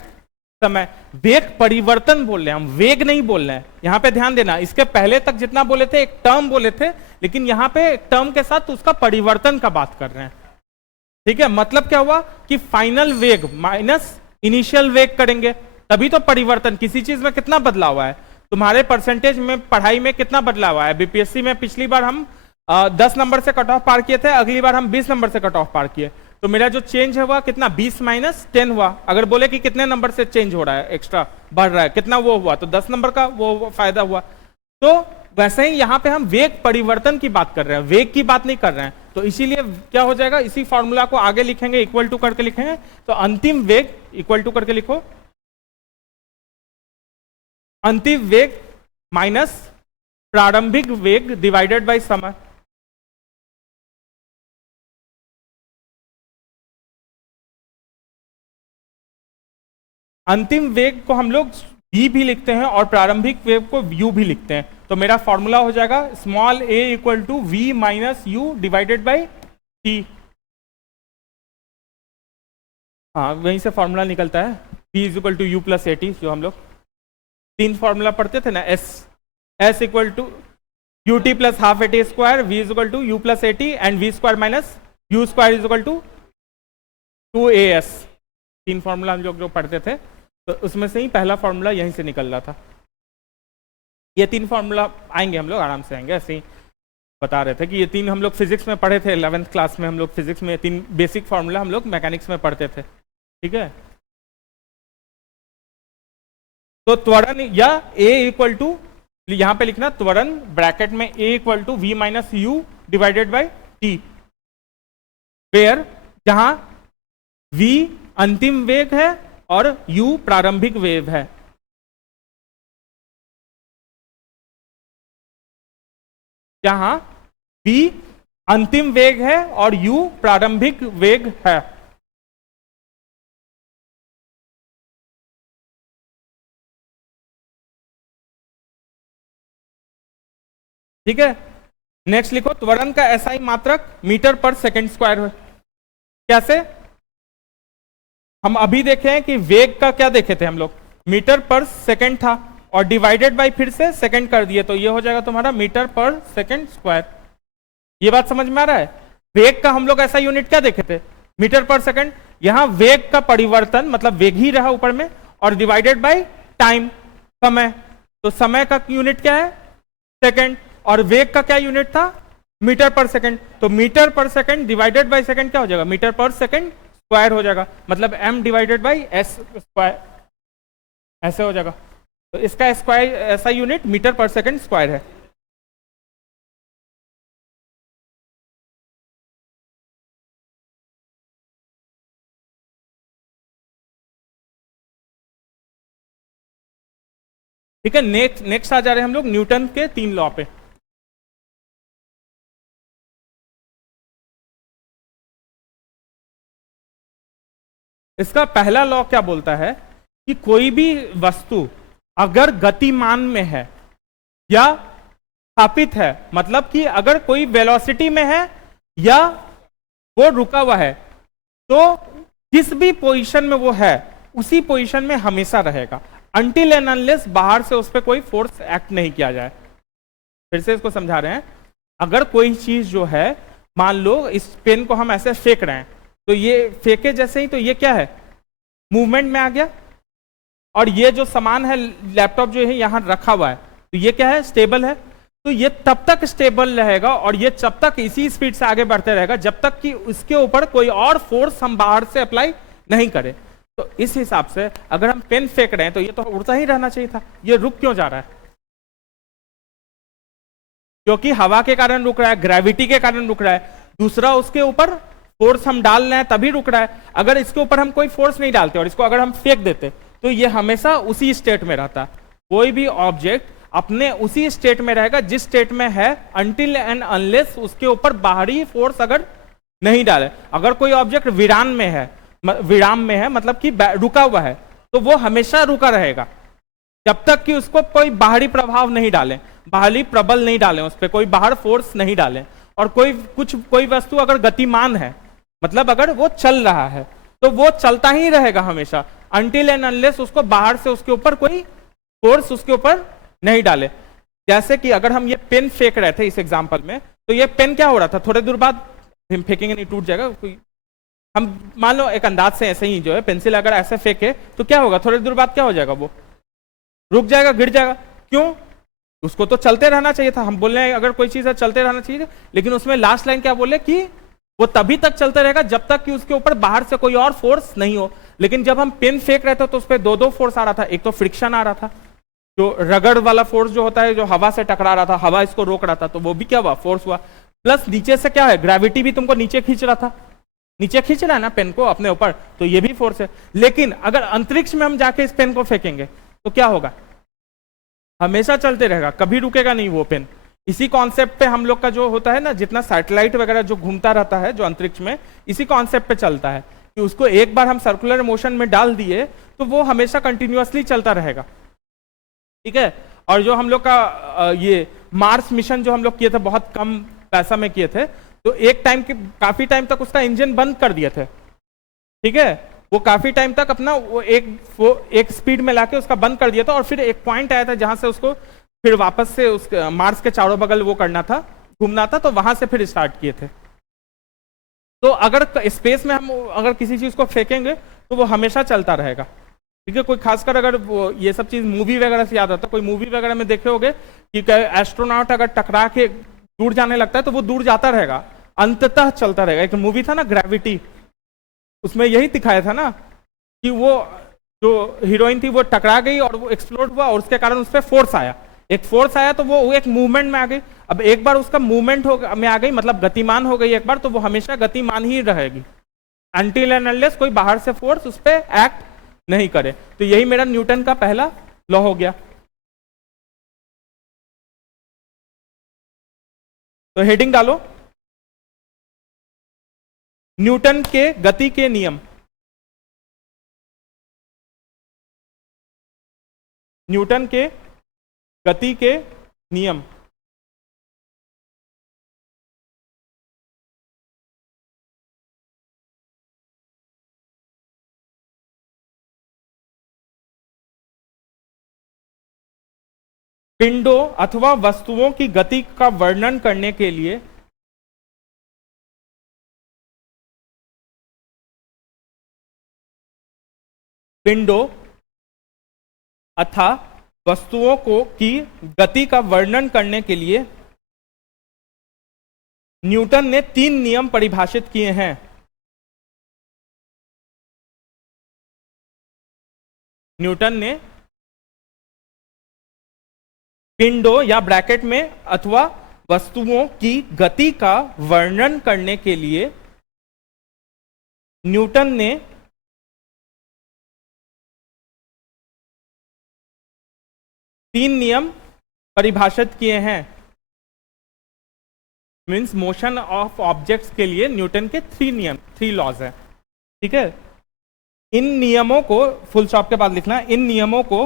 समय। वेग परिवर्तन बोल रहे हैं हम, वेग नहीं बोल रहे हैं। यहां पे ध्यान देना, इसके पहले तक जितना बोले थे एक टर्म बोले थे, लेकिन यहां पे एक टर्म के साथ उसका परिवर्तन का बात कर रहे हैं। ठीक है, मतलब क्या हुआ कि फाइनल वेग माइनस इनिशियल वेग करेंगे तभी तो परिवर्तन। किसी चीज में कितना बदलाव हुआ है, तुम्हारे परसेंटेज में पढ़ाई में कितना बदलाव हुआ है? बीपीएससी में पिछली बार हम 10 नंबर से कट ऑफ पार किए थे, अगली बार हम 20 नंबर से कट ऑफ पार किए, तो मेरा जो चेंज है वह कितना 20 माइनस 10 हुआ। अगर बोले कि कितने नंबर से चेंज हो रहा है, एक्स्ट्रा बढ़ रहा है, कितना वो हुआ, तो 10 नंबर का वो फायदा हुआ। तो वैसे ही यहाँ पे हम वेग परिवर्तन की बात कर रहे हैं, वेग की बात नहीं कर रहे हैं, तो इसीलिए क्या हो जाएगा, इसी फॉर्मूला को आगे लिखेंगे, इक्वल टू करके लिखेंगे, तो अंतिम वेग इक्वल टू करके लिखो, अंतिम वेग माइनस प्रारंभिक वेग डिवाइडेड बाय समय। अंतिम वेग को हम लोग v भी लिखते हैं और प्रारंभिक वेग को u भी लिखते हैं, तो मेरा फॉर्मूला हो जाएगा small a equal to v minus U divided by t। हाँ, वहीं से फॉर्मूला निकलता है v is equal to U plus A T, जो हम लोग 3 फॉर्मूला पढ़ते थे ना, s equal to U T plus half A T square, v is equal to U plus A T and v square minus U square is equal to 2as। 3 formula हम लोग जो पढ़ते थे, तो उसमें से ही पहला फॉर्मूला यहीं से निकल रहा था। ये 3 फॉर्मूला आएंगे, हम लोग आराम से आएंगे, ऐसे ही बता रहे थे कि ये 3 हम लोग फिजिक्स में पढ़े थे, 11th क्लास में हम लोग फिजिक्स में 3 बेसिक फॉर्मूला हम लोग मैकेनिक्स में पढ़ते थे, ठीक है। तो त्वरण या a इक्वल टू, यहां पे लिखना त्वरण ब्रैकेट में a equal to v minus U divided by t, where जहां v अंतिम वेग है और u प्रारंभिक वेग है। जहां v अंतिम वेग है और u प्रारंभिक वेग है। ठीक है, नेक्स्ट लिखो त्वरण का एसआई मात्रक मीटर पर सेकंड स्क्वायर है। कैसे? हम अभी देखें कि वेग का क्या देखे थे हम लोग, मीटर पर सेकंड था और डिवाइडेड बाय फिर से सेकंड कर दिए, तो ये हो जाएगा तुम्हारा मीटर पर सेकंड स्क्वायर। ये बात समझ में आ रहा है? वेग का हम लोग ऐसा यूनिट क्या देखे थे, मीटर पर सेकंड। यहां वेग का परिवर्तन मतलब वेग ही रहा ऊपर में, और डिवाइडेड बाय टाइम, समय, तो समय का यूनिट क्या है, सेकंड, और वेग का क्या यूनिट था, मीटर पर सेकंड। तो मीटर पर सेकंड डिवाइडेड बाय सेकंड क्या हो जाएगा, मीटर पर सेकंड स्क्वायर हो जाएगा, मतलब m divided by s square, ऐसे हो जाएगा। तो इसका स्क्वायर ऐसा यूनिट मीटर पर सेकंड स्क्वायर है। ठीक है, नेक्स्ट आ जा रहे हैं हम लोग न्यूटन के 3 लॉ पे। इसका पहला लॉ क्या बोलता है कि कोई भी वस्तु अगर गतिमान में है या स्थापित है, मतलब कि अगर कोई वेलोसिटी में है या वो रुका हुआ है, तो जिस भी पोजीशन में वो है उसी पोजीशन में हमेशा रहेगा, अनटिल एंड अनलेस बाहर से उस पर कोई फोर्स एक्ट नहीं किया जाए। फिर से इसको समझा रहे हैं, अगर कोई चीज जो है, मान लो इस पेन को हम ऐसे फेंक रहे हैं, तो ये फेंके जैसे ही तो ये क्या है, मूवमेंट में आ गया, और ये जो सामान है लैपटॉप जो है यहाँ रखा हुआ है, तो ये क्या है, स्टेबल है। तो ये तब तक स्टेबल रहेगा और ये जब तक इसी स्पीड से आगे बढ़ते रहेगा जब तक कि उसके ऊपर कोई और फोर्स हम बाहर से अप्लाई नहीं करें। तो इस हिसाब से अगर हम पेन फेंक रहे हैं तो ये तो उड़ता ही रहना चाहिए था, ये रुक क्यों जा रहा है, क्योंकि हवा के कारण रुक रहा है, ग्रेविटी के कारण रुक रहा है, दूसरा उसके ऊपर फोर्स हम डाल रहे हैं तभी रुक रहा है। अगर इसके ऊपर हम कोई फोर्स नहीं डालते और इसको अगर हम फेंक देते तो ये हमेशा उसी स्टेट में रहता। कोई भी ऑब्जेक्ट अपने उसी स्टेट में रहेगा जिस स्टेट में है, अनटिल एंड अनलेस उसके ऊपर बाहरी फोर्स अगर नहीं डाले। अगर कोई ऑब्जेक्ट विराम में है मतलब कि रुका हुआ है, तो वो हमेशा रुका रहेगा जब तक कि उसको कोई बाहरी प्रभाव नहीं डाले, बाहरी प्रबल नहीं डालें, उस पर कोई बाहर फोर्स नहीं डालें। और कोई वस्तु अगर गतिमान है, मतलब अगर वो चल रहा है, तो वो चलता ही रहेगा हमेशा, अनटिल एंड अनलेस उसको बाहर से उसके ऊपर कोई फोर्स उसके ऊपर नहीं डाले। जैसे कि अगर हम ये पेन फेंक रहे थे इस एग्जांपल में, तो ये पेन क्या हो रहा था, थोड़े दूर बाद हम फेंकेंगे नहीं टूट जाएगा, कोई हम मान लो एक अंदाज से ऐसे ही जो है पेंसिल अगर ऐसे फेंके तो क्या होगा, थोड़ी देर बाद क्या हो जाएगा, वो रुक जाएगा, गिर जाएगा। क्यों? उसको तो चलते रहना चाहिए था, हम बोल रहे हैं अगर कोई चीज है चलते रहना चाहिए, लेकिन उसमें लास्ट लाइन क्या बोले कि वो तभी तक चलता रहेगा जब तक कि उसके ऊपर बाहर से कोई और फोर्स नहीं हो। लेकिन जब हम पेन फेंक रहे थे तो उस पर दो दो फोर्स आ रहा था, एक तो फ्रिक्शन आ रहा था, जो रगड़ वाला फोर्स जो होता है, जो हवा से टकरा रहा था, हवा इसको रोक रहा था, तो वो भी क्या हुआ, फोर्स हुआ। प्लस नीचे से क्या है, ग्रेविटी भी तुमको नीचे खींच रहा था, नीचे खींच रहा है ना पेन को अपने ऊपर, तो ये भी फोर्स है। लेकिन अगर अंतरिक्ष में हम जाके इस पेन को फेंकेंगे तो क्या होगा, हमेशा चलते रहेगा, कभी रुकेगा नहीं वो पेन। इसी कॉन्सेप्ट पे हम लोग का जो होता है ना, जितना सैटेलाइट वगैरह जो घूमता रहता है जो अंतरिक्ष में, इसी कॉन्सेप्ट पे चलता है कि उसको एक बार हम सर्कुलर मोशन में डाल दिए तो वो हमेशा कंटिन्यूअसली चलता रहेगा, ठीक है। और जो हम लोग का ये मार्स मिशन जो हम लोग किए थे, बहुत कम पैसा में किए थे, तो एक टाइम के काफी टाइम तक उसका इंजन बंद कर दिए थे, ठीक है। वो काफी टाइम तक अपना वो एक स्पीड में लाके उसका बंद कर दिया था, और फिर एक पॉइंट आया था जहां से उसको फिर वापस से उस मार्स के चारों बगल वो करना था, घूमना था, तो वहां से फिर स्टार्ट किए थे। तो अगर स्पेस में हम अगर किसी चीज को फेंकेंगे तो वो हमेशा चलता रहेगा, ठीक है। कोई खासकर अगर वो ये सब चीज मूवी वगैरह से याद आता है, कोई मूवी वगैरह में देखे होगे कि एस्ट्रोनॉट अगर टकरा के दूर जाने लगता है तो वो दूर जाता रहेगा, अंततः चलता रहेगा। एक मूवी था ना ग्रेविटी, उसमें यही दिखाया था ना कि वो जो हीरोइन थी वो टकरा गई और वो एक्सप्लोड हुआ, और उसके कारण उस पर फोर्स आया, एक फोर्स आया तो वो एक मूवमेंट में आ गई। अब एक बार उसका मूवमेंट में आ गई, मतलब गतिमान हो गई एक बार, तो वो हमेशा गतिमान ही रहेगी, अनटिल एंड अनलेस कोई बाहर से फोर्स उस पर एक्ट नहीं करे। तो यही मेरा न्यूटन का पहला लॉ हो गया। तो हेडिंग डालो, न्यूटन के गति के नियम। न्यूटन के गति के नियम। पिंडों अथवा वस्तुओं की गति का वर्णन करने के लिए पिंडों अथवा वस्तुओं को की गति का वर्णन करने के लिए न्यूटन ने 3 नियम परिभाषित किए हैं। न्यूटन ने पिंडों या ब्रैकेट में अथवा वस्तुओं की गति का वर्णन करने के लिए न्यूटन ने 3 नियम परिभाषित किए हैं। मीन्स मोशन ऑफ ऑब्जेक्ट्स के लिए न्यूटन के 3 नियम, 3 लॉज है, ठीक है। इन नियमों को फुल स्टॉप के बाद लिखना, इन नियमों को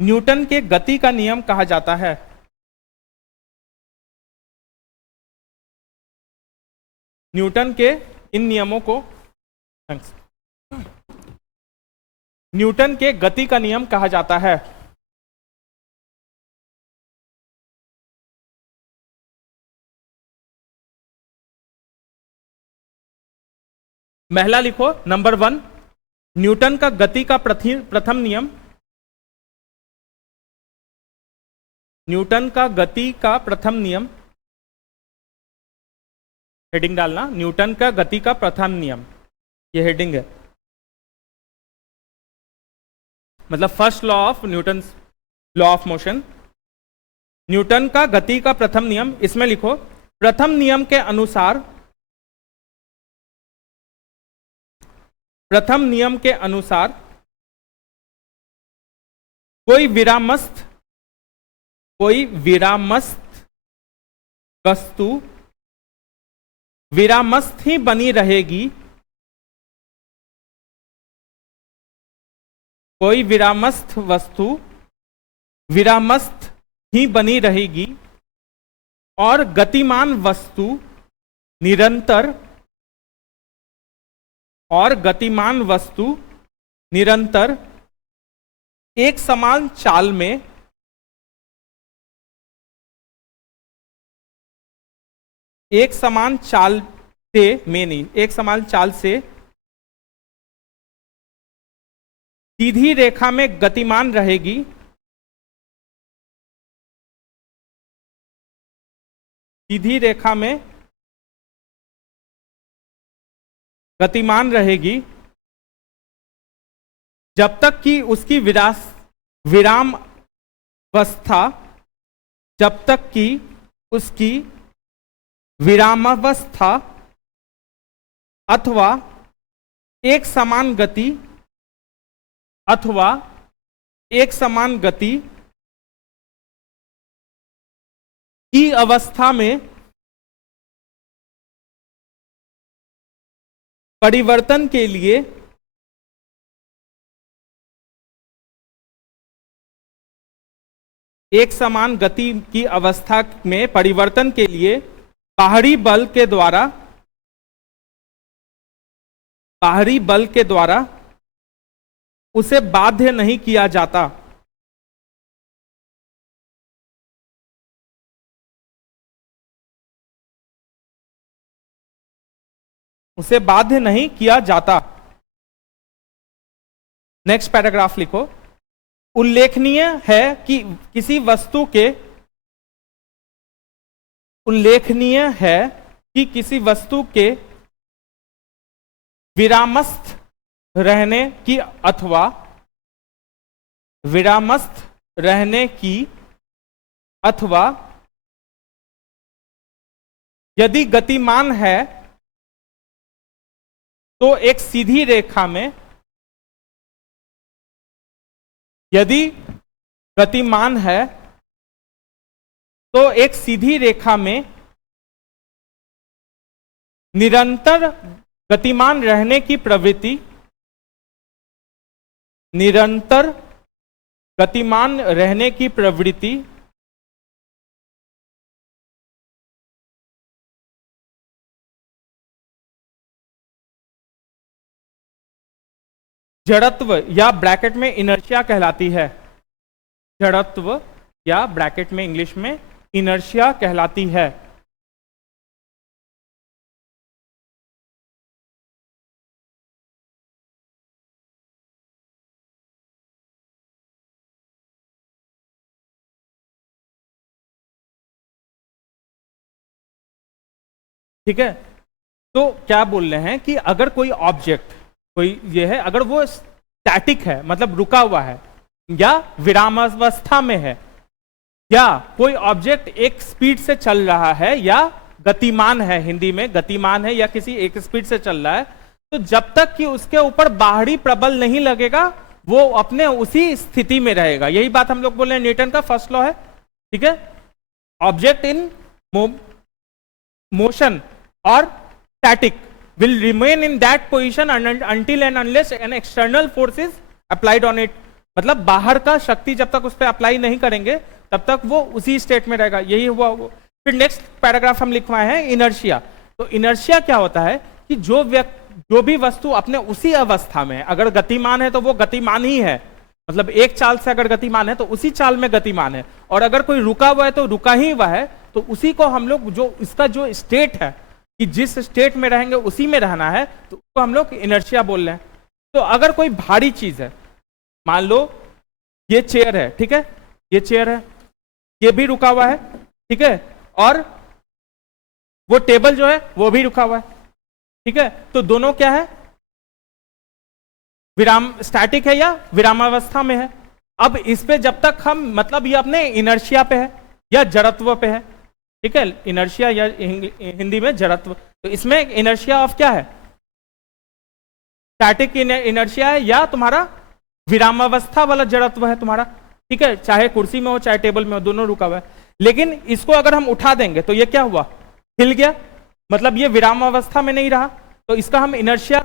न्यूटन के गति का नियम कहा जाता है। न्यूटन के इन नियमों को न्यूटन के गति का नियम कहा जाता है। पहला लिखो, नंबर 1, न्यूटन का गति का प्रथम नियम। न्यूटन का गति का प्रथम नियम, हेडिंग डालना, न्यूटन का गति का प्रथम नियम, ये हेडिंग है, मतलब first law of Newton law of motion. Newton का गति का प्रथम नियम, इसमें लिखो, प्रथम नियम के अनुसार, प्रथम नियम के अनुसार कोई विरामस्थ वस्तु विरामस्थ ही बनी रहेगी। कोई विरामस्थ वस्तु विरामस्थ ही बनी रहेगी और गतिमान वस्तु निरंतर एक समान चाल में एक समान चाल से सीधी रेखा में गतिमान रहेगी, सीधी रेखा में गतिमान रहेगी जब तक कि उसकी विराम अवस्था, जब तक कि उसकी विरामावस्था अथवा एक समान गति की अवस्था में परिवर्तन के लिए एक समान गति की अवस्था में परिवर्तन के लिए बाहरी बल के द्वारा उसे बाध्य नहीं किया जाता। उसे बाध्य नहीं किया जाता। नेक्स्ट पैराग्राफ लिखो। उल्लेखनीय है कि किसी वस्तु के विरामस्थ रहने की अथवा यदि गतिमान है तो एक सीधी रेखा में, यदि गतिमान है तो एक सीधी रेखा में निरंतर गतिमान रहने की प्रवृत्ति, निरंतर गतिमान रहने की प्रवृत्ति जड़त्व या ब्रैकेट में इनर्शिया कहलाती है। जड़त्व या ब्रैकेट में इंग्लिश में इनर्शिया कहलाती है। ठीक है, तो क्या बोल रहे हैं कि अगर कोई ऑब्जेक्ट, कोई ये है, अगर वो स्टैटिक है मतलब रुका हुआ है या विरामावस्था में है, या कोई ऑब्जेक्ट एक स्पीड से चल रहा है या गतिमान है, हिंदी में गतिमान है या किसी एक स्पीड से चल रहा है, तो जब तक कि उसके ऊपर बाहरी प्रबल नहीं लगेगा वो अपने उसी स्थिति में रहेगा। यही बात हम लोग बोल रहे हैं, न्यूटन का फर्स्ट लॉ है। ठीक है, ऑब्जेक्ट इन मोशन और static will remain in that position until and unless an external force is applied on it। मतलब बाहर का शक्ति जब तक उस पर अप्लाई नहीं करेंगे तब तक वो उसी स्टेट में रहेगा। यही हुआ वो। फिर नेक्स्ट पैराग्राफ हम लिखवाए हैं इनर्शिया। तो इनर्शिया क्या होता है कि जो भी वस्तु अपने उसी अवस्था में, अगर गतिमान है तो वो गतिमान ही है, मतलब एक चाल से अगर गतिमान है तो उसी चाल में गतिमान है, और अगर कोई रुका हुआ है तो रुका ही हुआ है, तो उसी को हम लोग जो इसका जो स्टेट है कि जिस स्टेट में रहेंगे उसी में रहना है, तो उसको हम लोग इनर्शिया बोल रहे हैं। तो अगर कोई भारी चीज है, मान लो ये चेयर है, ठीक है, ये चेयर है, ये भी रुका हुआ है, ठीक है, और वो टेबल जो है वो भी रुका हुआ है, ठीक है, तो दोनों क्या है, स्टैटिक है या विरामावस्था में है। अब इस पे जब तक हम, मतलब ये अपने इनर्शिया पे है या जड़त्व पे है, ठीक है, इनर्शिया या हिंदी में जड़त्व, तो इसमें इनर्शिया ऑफ क्या है, स्टैटिक इनर्शिया है या तुम्हारा विरामावस्था वाला जड़त्व है तुम्हारा। ठीक है, चाहे कुर्सी में हो चाहे टेबल में हो, दोनों रुका हुआ है। लेकिन इसको अगर हम उठा देंगे तो ये क्या हुआ, हिल गया, मतलब ये विरामावस्था में नहीं रहा, तो इसका हम इनर्शिया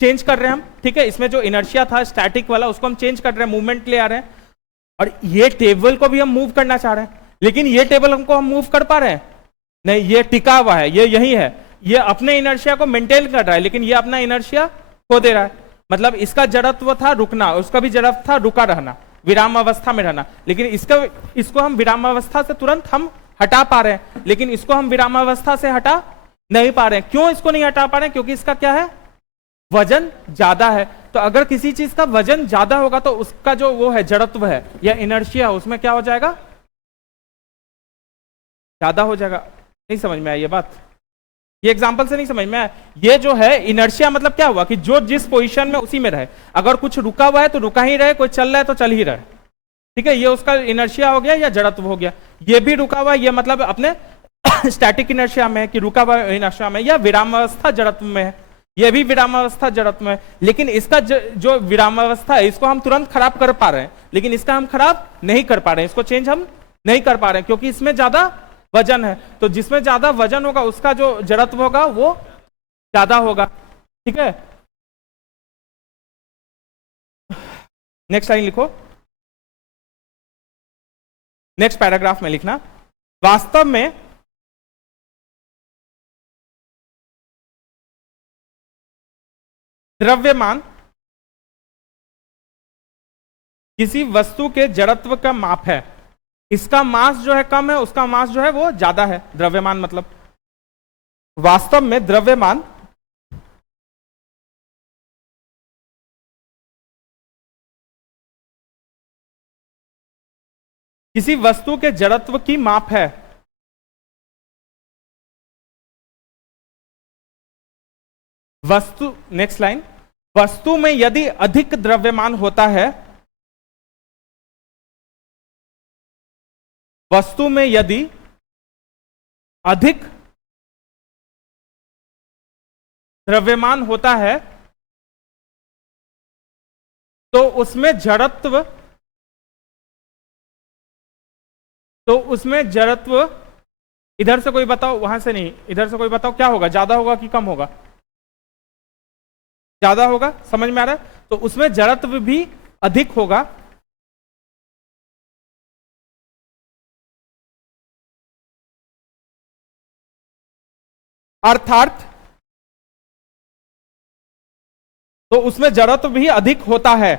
चेंज कर रहे हैं हम। ठीक है, इसमें जो इनर्शिया था स्टैटिक वाला उसको हम चेंज कर रहे हैं, मूवमेंट ले आ रहे हैं। और ये टेबल को भी हम मूव करना चाह रहे हैं, लेकिन ये टेबल हमको हम मूव कर पा रहे हैं नहीं, ये टिका हुआ है, ये यही है, ये अपने इनर्शिया को मेंटेन कर रहा है, लेकिन ये अपना इनर्शिया खो दे रहा है। मतलब इसका जड़त्व था रुकना, उसका भी जड़त्व था रुका रहना, विराम अवस्था में रहना, लेकिन इसको हम विराम अवस्था से तुरंत हम हटा पा रहे हैं, लेकिन इसको हम विराम अवस्था से हटा नहीं पा रहे हैं। क्यों इसको नहीं हटा पा रहे हैं? क्योंकि इसका क्या है, वजन ज्यादा है। तो अगर किसी चीज का वजन ज्यादा होगा तो उसका जो वो है जड़त्व है या इनर्शिया, उसमें क्या हो जाएगा, ज्यादा हो जाएगा। नहीं समझ में आई ये बात? ये एग्जांपल से नहीं समझ में आया? ये जो है इनर्शिया मतलब क्या हुआ कि जो जिस पोजीशन में उसी में रहे, अगर कुछ रुका हुआ है तो रुका ही रहे, कोई चल रहा है तो चल ही रहे, ठीक है, ये उसका इनर्शिया हो गया या जड़त्व हो गया। ये भी रुका हुआ है, ये मतलब अपने स्टैटिक इनर्शिया में है कि रुका हुआ इनर्शिया में, या विरामावस्था जड़त्व में है, ये भी विरामावस्था जड़त्व में है। लेकिन इसका जो विरामावस्था है इसको हम तुरंत खराब कर पा रहे हैं, लेकिन इसका हम खराब नहीं कर पा रहे हैं, इसको चेंज हम नहीं कर पा रहे हैं क्योंकि इसमें ज्यादा वजन है। तो जिसमें ज्यादा वजन होगा उसका जो जड़त्व होगा वो ज्यादा होगा, ठीक है। नेक्स्ट लाइन लिखो, नेक्स्ट पैराग्राफ में लिखना, वास्तव में द्रव्यमान किसी वस्तु के जड़त्व का माप है। इसका मास जो है कम है, उसका मास जो है वो ज्यादा है। द्रव्यमान मतलब वास्तव में द्रव्यमान किसी वस्तु के जड़त्व की माप है। वस्तु, नेक्स्ट लाइन, वस्तु में यदि अधिक द्रव्यमान होता है, वस्तु में यदि अधिक द्रव्यमान होता है तो उसमें जड़त्व, इधर से कोई बताओ, वहां से नहीं, इधर से कोई बताओ क्या होगा, ज्यादा होगा कि कम होगा? ज्यादा होगा, समझ में आ रहा है? तो उसमें जड़त्व भी अधिक होगा। अर्थात तो उसमें जड़त्व भी अधिक होता है,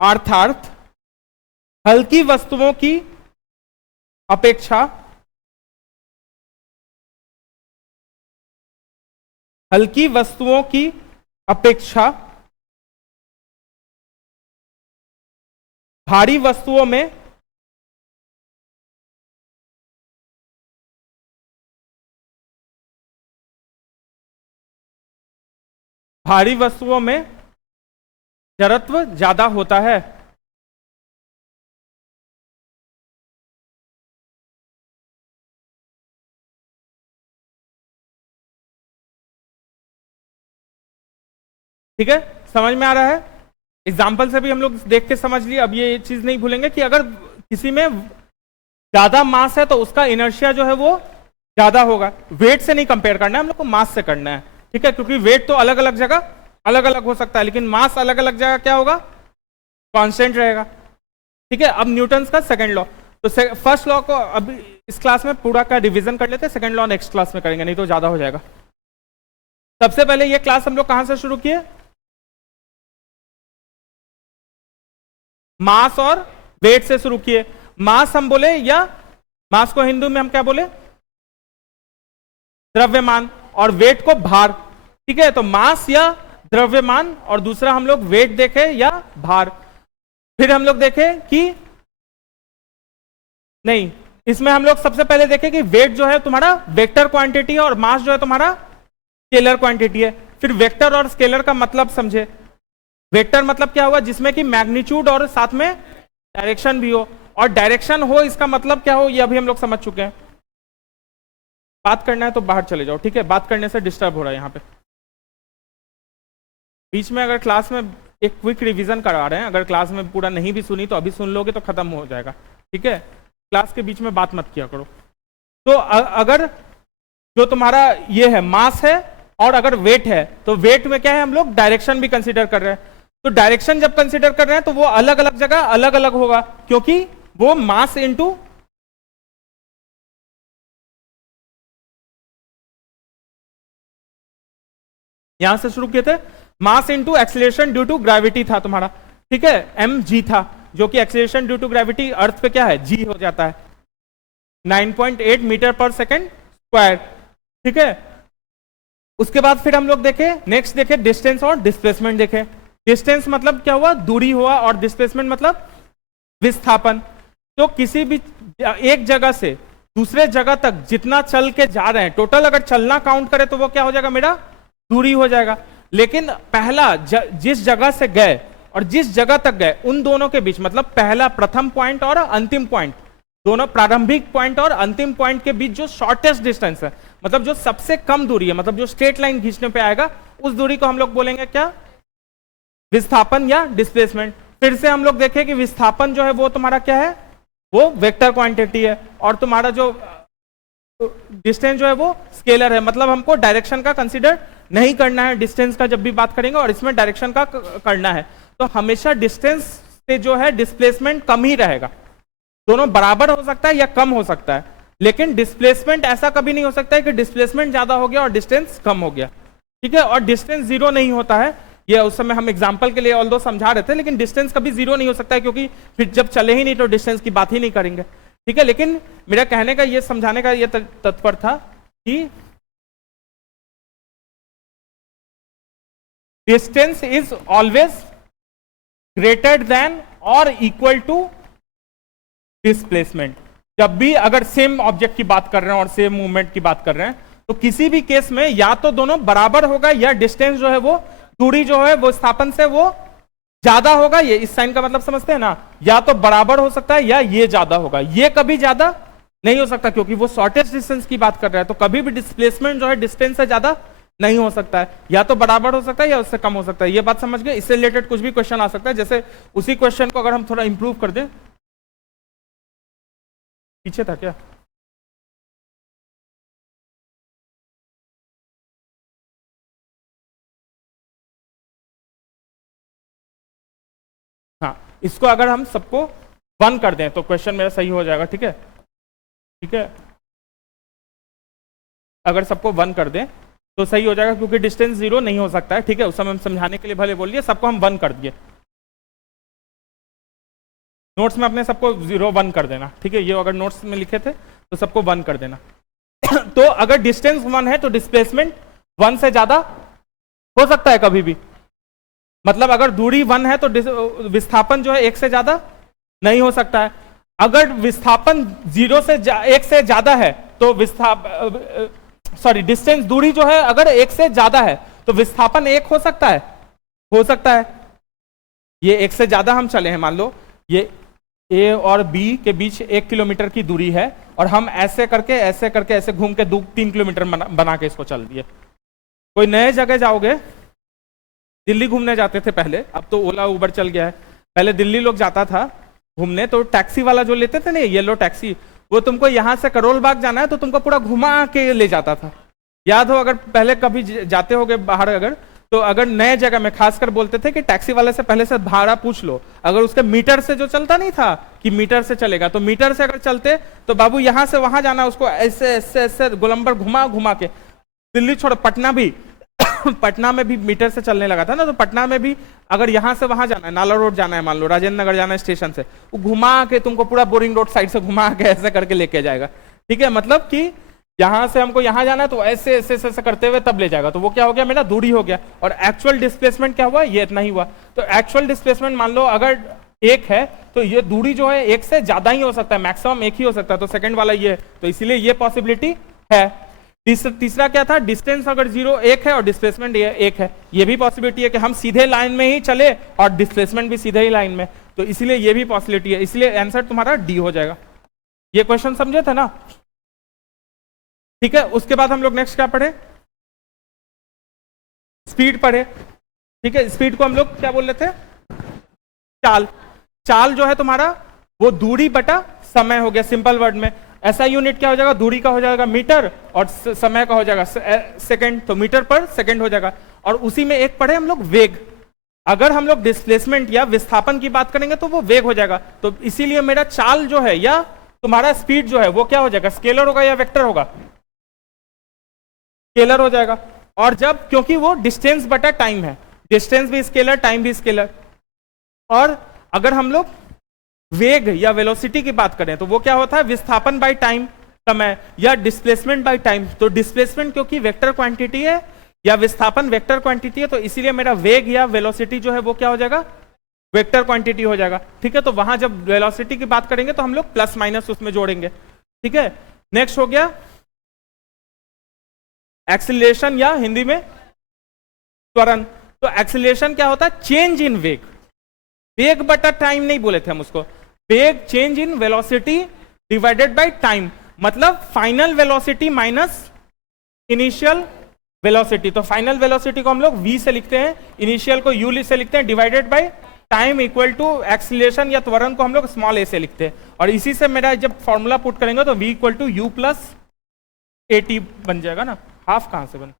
अर्थात हल्की वस्तुओं की अपेक्षा भारी वस्तुओं में जड़त्व ज्यादा होता है। ठीक है, समझ में आ रहा है? एग्जाम्पल से भी हम लोग देख के समझ लिए। अब ये चीज नहीं भूलेंगे कि अगर किसी में ज्यादा मास है तो उसका इनर्शिया जो है वो ज्यादा होगा। वेट से नहीं कंपेयर करना है हम लोग को, मास से करना है, ठीक है, क्योंकि वेट तो अलग अलग जगह अलग अलग हो सकता है, लेकिन मास अलग अलग जगह क्या होगा, कांस्टेंट रहेगा। ठीक है, अब न्यूटन का सेकंड लॉ, तो फर्स्ट लॉ को अब इस क्लास में पूरा का रिवीजन कर लेते हैं, सेकंड लॉ नेक्स्ट क्लास में करेंगे, नहीं तो ज्यादा हो जाएगा। सबसे पहले ये क्लास हम लोग कहां से शुरू किए, मास और वेट से शुरू किए। मास हम बोले, या मास को हिंदू में हम क्या बोले, द्रव्यमान, और वेट को भार। ठीक है, तो मास या द्रव्यमान, और दूसरा हम लोग वेट देखे या भार। फिर हम लोग देखे कि नहीं, इसमें हम लोग सबसे पहले देखे कि वेट जो है तुम्हारा वेक्टर क्वांटिटी है और मास जो है तुम्हारा स्केलर क्वांटिटी है। फिर वेक्टर और स्केलर का मतलब समझे। वेक्टर मतलब क्या हुआ, जिसमें कि मैग्नीट्यूड और साथ में डायरेक्शन भी हो, और डायरेक्शन हो इसका मतलब क्या हो ये अभी हम लोग समझ चुके हैं। बात करना है तो बाहर चले जाओ, ठीक है, बात करने से डिस्टर्ब हो रहा है यहाँ पे। बीच में अगर क्लास में एक क्विक रिवीजन करा रहे हैं, अगर क्लास में पूरा नहीं भी सुनी तो अभी सुन लोगे तो खत्म हो जाएगा। ठीक है, क्लास के बीच में बात मत किया करो। तो अगर जो तुम्हारा ये है मास है और अगर वेट है, तो वेट में क्या है, हम लोग डायरेक्शन भी कंसीडर कर रहे हैं। तो डायरेक्शन जब कंसीडर कर रहे हैं तो वो अलग अलग जगह अलग अलग होगा, क्योंकि वो मास इंटू यहां से शुरू किए थे, mass into acceleration due to gravity था तुम्हारा। ठीक है, एम जी था, जो कि acceleration due to gravity earth पे क्या है, जी हो जाता है, 9.8 मीटर पर सेकेंड स्क्वायर। ठीक है, उसके बाद फिर हम लोग देखे नेक्स्ट देखे डिस्टेंस और डिस्प्लेसमेंट देखे। डिस्टेंस मतलब क्या हुआ, दूरी हुआ, और डिस्प्लेसमेंट मतलब विस्थापन। तो किसी भी एक जगह से दूसरे जगह तक जितना चल के जा रहे हैं, टोटल अगर चलना काउंट करें तो वो क्या हो जाएगा, मेरा दूरी हो जाएगा। लेकिन पहला जिस जगह से गए और जिस जगह तक गए उन दोनों के बीच, मतलब पहला प्रथम पॉइंट और अंतिम पॉइंट, दोनों प्रारंभिक पॉइंट और अंतिम पॉइंट के बीच जो शॉर्टेस्ट डिस्टेंस है, मतलब जो सबसे कम दूरी है, मतलब जो स्ट्रेट लाइन खींचने पे आएगा, उस दूरी को हम लोग बोलेंगे क्या, विस्थापन या डिस्प्लेसमेंट। फिर से हम लोग देखें कि विस्थापन जो है वो तुम्हारा क्या है, वो वेक्टर क्वांटिटी है, और तुम्हारा जो डिस्टेंस जो है वो स्केलर है। मतलब हमको डायरेक्शन का कंसीडर नहीं करना है डिस्टेंस का जब भी बात करेंगे, और इसमें डायरेक्शन का करना है। तो हमेशा डिस्टेंस से जो है डिस्प्लेसमेंट कम ही रहेगा, दोनों बराबर हो सकता है या कम हो सकता है, लेकिन डिस्प्लेसमेंट ऐसा कभी नहीं हो सकता है कि डिस्प्लेसमेंट ज्यादा हो गया और डिस्टेंस कम हो गया, ठीक है। और डिस्टेंस जीरो नहीं होता है, ये उस समय हम एग्जांपल के लिए ऑल्दो समझा रहे थे, लेकिन डिस्टेंस कभी जीरो नहीं हो सकता है, क्योंकि फिर जब चले ही नहीं तो डिस्टेंस की बात ही नहीं करेंगे, ठीक है। लेकिन मेरा कहने का ये समझाने का ये तत्पर था कि distance is always greater than और इक्वल टू डिस्प्लेसमेंट। जब भी अगर सेम ऑब्जेक्ट की बात कर रहे हैं और सेम मूवमेंट की बात कर रहे हैं, तो किसी भी केस में या तो दोनों बराबर होगा, या डिस्टेंस जो है वो, दूरी जो है वो स्थापन से वो ज्यादा होगा। ये इस साइन का मतलब समझते हैं ना, या तो बराबर हो सकता है या ये ज्यादा होगा, ये कभी ज्यादा नहीं हो सकता, क्योंकि वो शॉर्टेस्ट डिस्टेंस की बात कर रहा है। तो कभी भी डिस्प्लेसमेंट जो है डिस्टेंस से ज्यादा नहीं हो सकता है, या तो बराबर हो सकता है या उससे कम हो सकता है। ये बात समझ गए। इससे रिलेटेड कुछ भी क्वेश्चन आ सकता है, जैसे उसी क्वेश्चन को अगर हम थोड़ा इंप्रूव कर दें, पीछे था क्या, हाँ, इसको अगर हम सबको 1 कर दें तो क्वेश्चन मेरा सही हो जाएगा, ठीक है, ठीक है। अगर सबको 1 कर दें तो सही हो जाएगा, क्योंकि डिस्टेंस 0 नहीं हो सकता है, ठीक है। उस समय हम समझाने के लिए भले बोल दिए, सबको हम 1 कर दिए। नोट्स में अपने सबको 0 1 कर देना, ठीक है। ये अगर नोट्स में लिखे थे तो सबको 1 कर देना। तो अगर डिस्टेंस 1 है तो डिस्प्लेसमेंट 1 से ज्यादा हो सकता है कभी भी, मतलब अगर दूरी 1 है तो विस्थापन जो है 1 से ज्यादा नहीं हो सकता है। अगर विस्थापन 0 से 1 से ज्यादा है तो डिस्टेंस दूरी जो है अगर 1 से ज्यादा है तो विस्थापन 1 हो सकता है, हो सकता है। ये 1 से ज्यादा हम चले हैं, मान लो ये A और B के बीच 1 किलोमीटर की दूरी है, और हम ऐसे करके ऐसे घूम के 2-3 किलोमीटर बना के इसको चल दिए। कोई नए जगह जाओगे, दिल्ली घूमने जाते थे पहले, अब तो ओला उबर चल गया है। पहले दिल्ली लोग जाता था घूमने तो टैक्सी वाला जो लेते थे ना, येलो टैक्सी, वो तुमको यहाँ से करोल बाग जाना है तो तुमको पूरा घुमा के ले जाता था। याद हो, अगर पहले कभी जाते होगे बाहर, अगर तो अगर नए जगह में खासकर बोलते थे कि टैक्सी वाले से पहले से भाड़ा पूछ लो। अगर उसके मीटर से जो चलता नहीं था कि मीटर से चलेगा, तो मीटर से अगर चलते तो बाबू यहाँ से वहां जाना, उसको ऐसे ऐसे ऐसे गोलंबर घुमा घुमा के। दिल्ली छोड़ो, पटना भी पटना में भी मीटर से चलने लगा था ना, तो पटना में भी अगर यहाँ से वहां जाना है, नाला रोड जाना है, मान लो राजेंद्र नगर जाना है स्टेशन से, वो घुमा के तुमको पूरा बोरिंग रोड साइड से घुमा के ऐसे करके लेके जाएगा, ठीक है। मतलब कि यहां से हमको यहां जाना है तो ऐसे ऐसे ऐसे करते हुए तब ले जाएगा, तो वो क्या हो गया, मेरा दूरी हो गया। और एक्चुअल डिस्प्लेसमेंट क्या हुआ, ये इतना ही हुआ। तो एक्चुअल डिस्प्लेसमेंट मान लो अगर 1 है तो ये दूरी जो है 1 से ज्यादा ही हो सकता है, मैक्सिमम 1 ही हो सकता है। तो सेकंड वाला ये, तो इसीलिए ये पॉसिबिलिटी है। तीसरा क्या था, डिस्टेंस अगर 1 है और डिस्प्लेसमेंट 1 है, ये भी पॉसिबिलिटी है कि हम सीधे लाइन में ही चले और डिस्प्लेसमेंट भी सीधे ही लाइन में, तो इसीलिए ये भी पॉसिबिलिटी है। इसलिए आंसर तुम्हारा डी हो जाएगा। ये क्वेश्चन समझे थे ना, ठीक है। उसके बाद हम लोग नेक्स्ट क्या पढ़े, स्पीड पढ़े, ठीक है। स्पीड को हम लोग क्या बोल रहे थे, चाल। चाल जो है तुम्हारा वो दूरी बटा समय हो गया, सिंपल वर्ड में। ऐसा यूनिट क्या हो जाएगा, दूरी का हो जाएगा मीटर और समय का हो जाएगा सेकंड, तो मीटर पर सेकंड हो जाएगा। और उसी में एक पढ़े हम लोग वेग। अगर हम लोग डिस्प्लेसमेंट या विस्थापन की बात करेंगे तो वो वेग हो जाएगा। तो इसीलिए मेरा चाल जो है या तुम्हारा स्पीड जो है वो क्या हो जाएगा, स्केलर होगा या वेक्टर होगा, स्केलर हो जाएगा। और जब, क्योंकि वो डिस्टेंस बटा टाइम है, डिस्टेंस भी स्केलर, टाइम भी स्केलर। और अगर हम लोग वेग या वेलोसिटी की बात करें तो वो क्या होता है, विस्थापन बाय टाइम, समय, या डिस्प्लेसमेंट बाय टाइम। तो डिस्प्लेसमेंट क्योंकि वेक्टर क्वांटिटी है, या विस्थापन वेक्टर क्वांटिटी है, तो इसीलिए मेरा वेग या वेलोसिटी जो है वो क्या हो जाएगा, वेक्टर क्वांटिटी हो जाएगा। ठीक है, तो वहां जब वेलोसिटी की बात करेंगे तो हम लोग प्लस माइनस उसमें जोड़ेंगे। ठीक है, नेक्स्ट हो गया एक्सीलरेशन या हिंदी में त्वरण। तो एक्सीलरेशन क्या होता है, चेंज इन वेग, वेग बटा टाइम नहीं बोले थे हम उसको, वेग change in velocity divided by time, मतलब final velocity minus initial velocity. तो फाइनल वेलोसिटी को हम लोग v से लिखते हैं, इनिशियल को u से लिखते हैं, divided by time equal to acceleration या त्वरण को हम लोग स्मॉल a से लिखते हैं। और इसी से मेरा जब फॉर्मूला पुट करेंगे तो v equal to u plus at बन जाएगा ना, हाफ कहां से बन,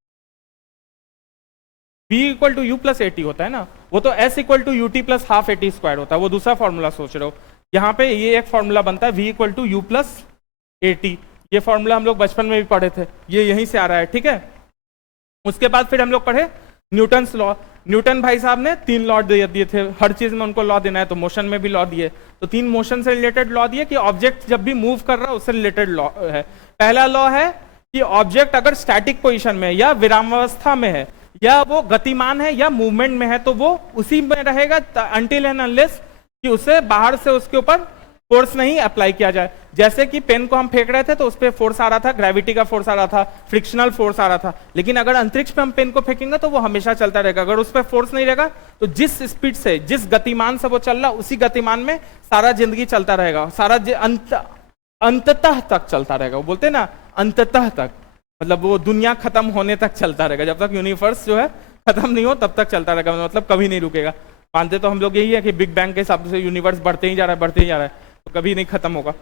v equal to u plus at होता है ना, वो तो s equal to ut plus half at square होता है, वो दूसरा फॉर्मूला सोच रहे हो। यहाँ पे ये एक फॉर्मूला बनता है v equal to u plus at, ये फॉर्मूला हम लोग बचपन में भी पढ़े थे, ये यहीं से आ रहा है। ठीक है, उसके बाद फिर हम लोग पढ़े न्यूटन्स लॉ। न्यूटन भाई साहब ने 3 लॉ दे दिए थे, हर चीज में उनको लॉ देना है, तो मोशन में भी लॉ दिए, तो 3 मोशन से रिलेटेड लॉ दिए कि ऑब्जेक्ट जब भी मूव कर रहा है उससे रिलेटेड लॉ है। पहला लॉ है कि ऑब्जेक्ट अगर स्टैटिक पोजीशन में या विरामावस्था में है या वो गतिमान है या मूवमेंट में है तो वो उसी में रहेगा अनटिल एंड अनलेस कि उसे बाहर से उसके ऊपर फोर्स नहीं अप्लाई किया जाए। जैसे कि पेन को हम फेंक रहे थे तो उस पर फोर्स आ रहा था, ग्रेविटी का फोर्स आ रहा था, फ्रिक्शनल फोर्स आ रहा था, लेकिन अगर अंतरिक्ष पे हम पेन को फेंकेंगे तो वो हमेशा चलता रहेगा। अगर उस पर फोर्स नहीं रहेगा तो जिस स्पीड से, जिस गतिमान से वो चल रहा उसी गतिमान में सारा जिंदगी चलता रहेगा, सारा अंततः तक चलता रहेगा। वो बोलते हैं ना अंततः तक, मतलब वो दुनिया खत्म होने तक चलता रहेगा, जब तक यूनिवर्स जो है खत्म नहीं हो तब तक चलता रहेगा, मतलब कभी नहीं रुकेगा। मानते तो हम लोग यही है कि बिग बैंग के हिसाब से यूनिवर्स बढ़ते ही जा रहा है, बढ़ते ही जा रहा है, तो कभी नहीं खत्म होगा।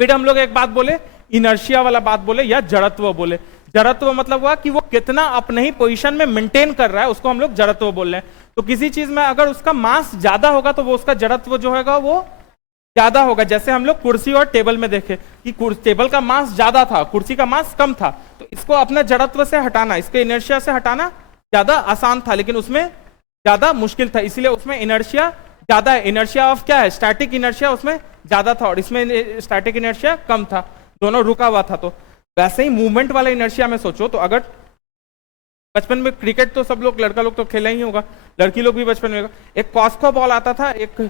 फिर हम लोग एक बात बोले, इनर्शिया वाला बात बोले या जड़त्व बोले। जड़त्व मतलब हुआ कि वो कितना अपने ही पोजीशन में मेंटेन कर रहा है, उसको हम लोग जड़त्व बोल रहे हैं। तो किसी चीज में अगर उसका मास ज्यादा होगा तो वो उसका जड़त्व जो होगा वो ज्यादा होगा। जैसे हम लोग कुर्सी और टेबल में देखे कि टेबल का मास ज्यादा था, कुर्सी का मास कम था, तो इसको अपने जड़त्व से हटाना, इसके इनर्शिया से हटाना ज्यादा आसान था, लेकिन उसमें ज्यादा मुश्किल था, इसलिए उसमें इनर्शिया ज्यादा है। इनर्शिया ऑफ क्या है, स्टैटिक इनर्शिया उसमें ज्यादा था और इसमें स्टैटिक इनर्शिया कम था, दोनों रुका हुआ था। तो वैसे ही मूवमेंट वाला इनर्शिया में सोचो तो अगर बचपन में क्रिकेट तो सब लोग, लड़का लोग तो खेला ही होगा, लड़की लोग भी बचपन में, एक कॉस्को बॉल आता था, एक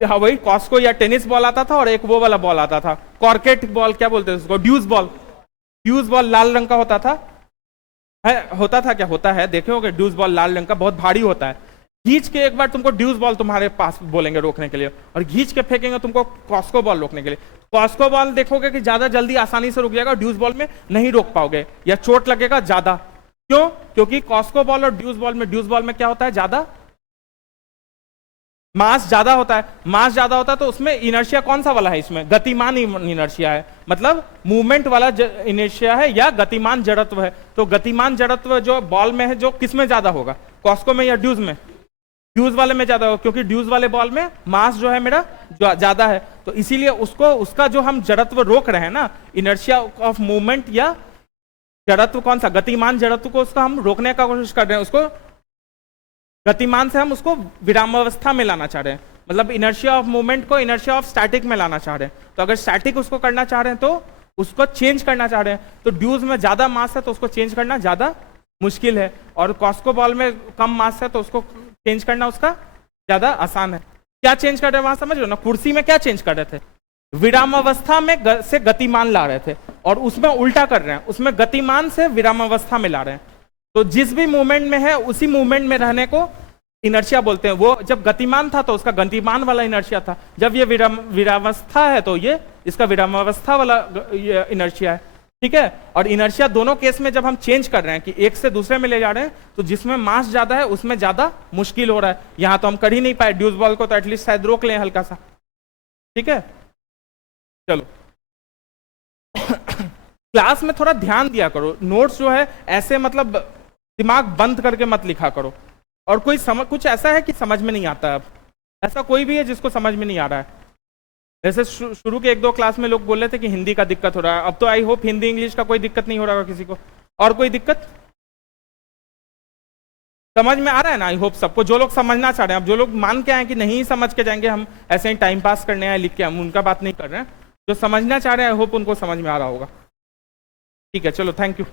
हाँ वही कॉस्को या टेनिस बॉल आता था, और एक वो वाला बॉल आता था कॉर्केट बॉल, क्या बोलते हैं उसको, ड्यूज बॉल। ड्यूज बॉल लाल रंग का होता था, होता था क्या, होता है, देखे होगे ड्यूज बॉल लाल रंग का, बहुत भारी होता है। खींच के एक बार तुमको ड्यूज बॉल तुम्हारे पास बोलेंगे रोकने के लिए, और खींच के फेंकेंगे तुमको कॉस्को बॉल रोकने के लिए। कॉस्को बॉल देखोगे कि ज्यादा जल्दी आसानी से रुक जाएगा, ड्यूज बॉल में नहीं रोक पाओगे या चोट लगेगा ज्यादा। क्यों? क्योंकि कॉस्को बॉल और ड्यूज बॉल में क्या होता है, ज्यादा मास ज्यादा होता है। मास ज्यादा होता है तो उसमें इनर्शिया कौन सा वाला है, इसमें गतिमान इनर्शिया है, मतलब मूवमेंट वाला इनर्शिया है या गतिमान जड़त्व है। तो गतिमान जड़त्व जो बॉल में है, जो किस में ज्यादा होगा, कॉस्को में या ड्यूज में? ड्यूज वाले में ज्यादा होगा, क्योंकि ड्यूज वाले बॉल में मास जो है मेरा ज्यादा है, तो इसीलिए उसको, उसका जो हम जड़त्व रोक रहे हैं ना, इनर्शिया ऑफ मूवमेंट या जड़त्व कौन सा, गतिमान जड़त्व को उसका हम रोकने का कोशिश कर रहे हैं, उसको गतिमान से हम उसको विरामावस्था में लाना चाह रहे हैं, मतलब इनर्शिया ऑफ मूवमेंट को इनर्शिया ऑफ स्टैटिक में लाना चाह रहे हैं। तो अगर स्टैटिक उसको करना चाह रहे हैं तो उसको चेंज करना चाह रहे हैं, तो ड्यूज में ज्यादा मास है तो उसको चेंज करना ज्यादा मुश्किल है, और कॉस्को बॉल में कम मास है तो उसको चेंज करना उसका ज्यादा आसान है। क्या चेंज कर रहे हैं वहां समझ लो ना, कुर्सी में क्या चेंज कर रहे थे, विरामावस्था में से गतिमान ला रहे थे, और उसमें उल्टा कर रहे हैं, उसमें गतिमान से विरामावस्था में ला रहे हैं। तो जिस भी मूवमेंट में है उसी मूवमेंट में रहने को इनर्शिया बोलते हैं। वो जब गतिमान था तो उसका गतिमान वाला इनर्शिया था, जब ये विरामावस्था है तो ये इसका विरामावस्था वाला इनर्शिया है, ठीक है। और इनर्शिया दोनों केस में जब हम चेंज कर रहे हैं कि एक से दूसरे में ले जा रहे हैं, तो जिसमें मास ज्यादा है उसमें ज्यादा मुश्किल हो रहा है। यहां तो हम कर ही नहीं पाए, ड्यूज बॉल को तो एटलीस्ट शायद रोक लें हल्का सा, ठीक है। चलो क्लास में थोड़ा ध्यान दिया करो, नोट्स जो है ऐसे मतलब दिमाग बंद करके मत लिखा करो। और कोई कुछ ऐसा है कि समझ में नहीं आता, अब ऐसा कोई भी है जिसको समझ में नहीं आ रहा है? जैसे शुरू के 1-2 क्लास में लोग बोल रहे थे कि हिंदी का दिक्कत हो रहा है, अब तो आई होप हिंदी इंग्लिश का कोई दिक्कत नहीं हो रहा होगा किसी को। और कोई दिक्कत समझ में आ रहा है ना? आई होप सबको, जो लोग समझना चाह रहे हैं। अब जो लोग मान के आए कि नहीं समझ के जाएंगे, हम ऐसे ही टाइम पास करने आए लिख के, हम उनका बात नहीं कर रहे हैं। जो समझना चाह रहे हैं आई होप उनको समझ में आ रहा होगा। ठीक है, चलो, थैंक यू।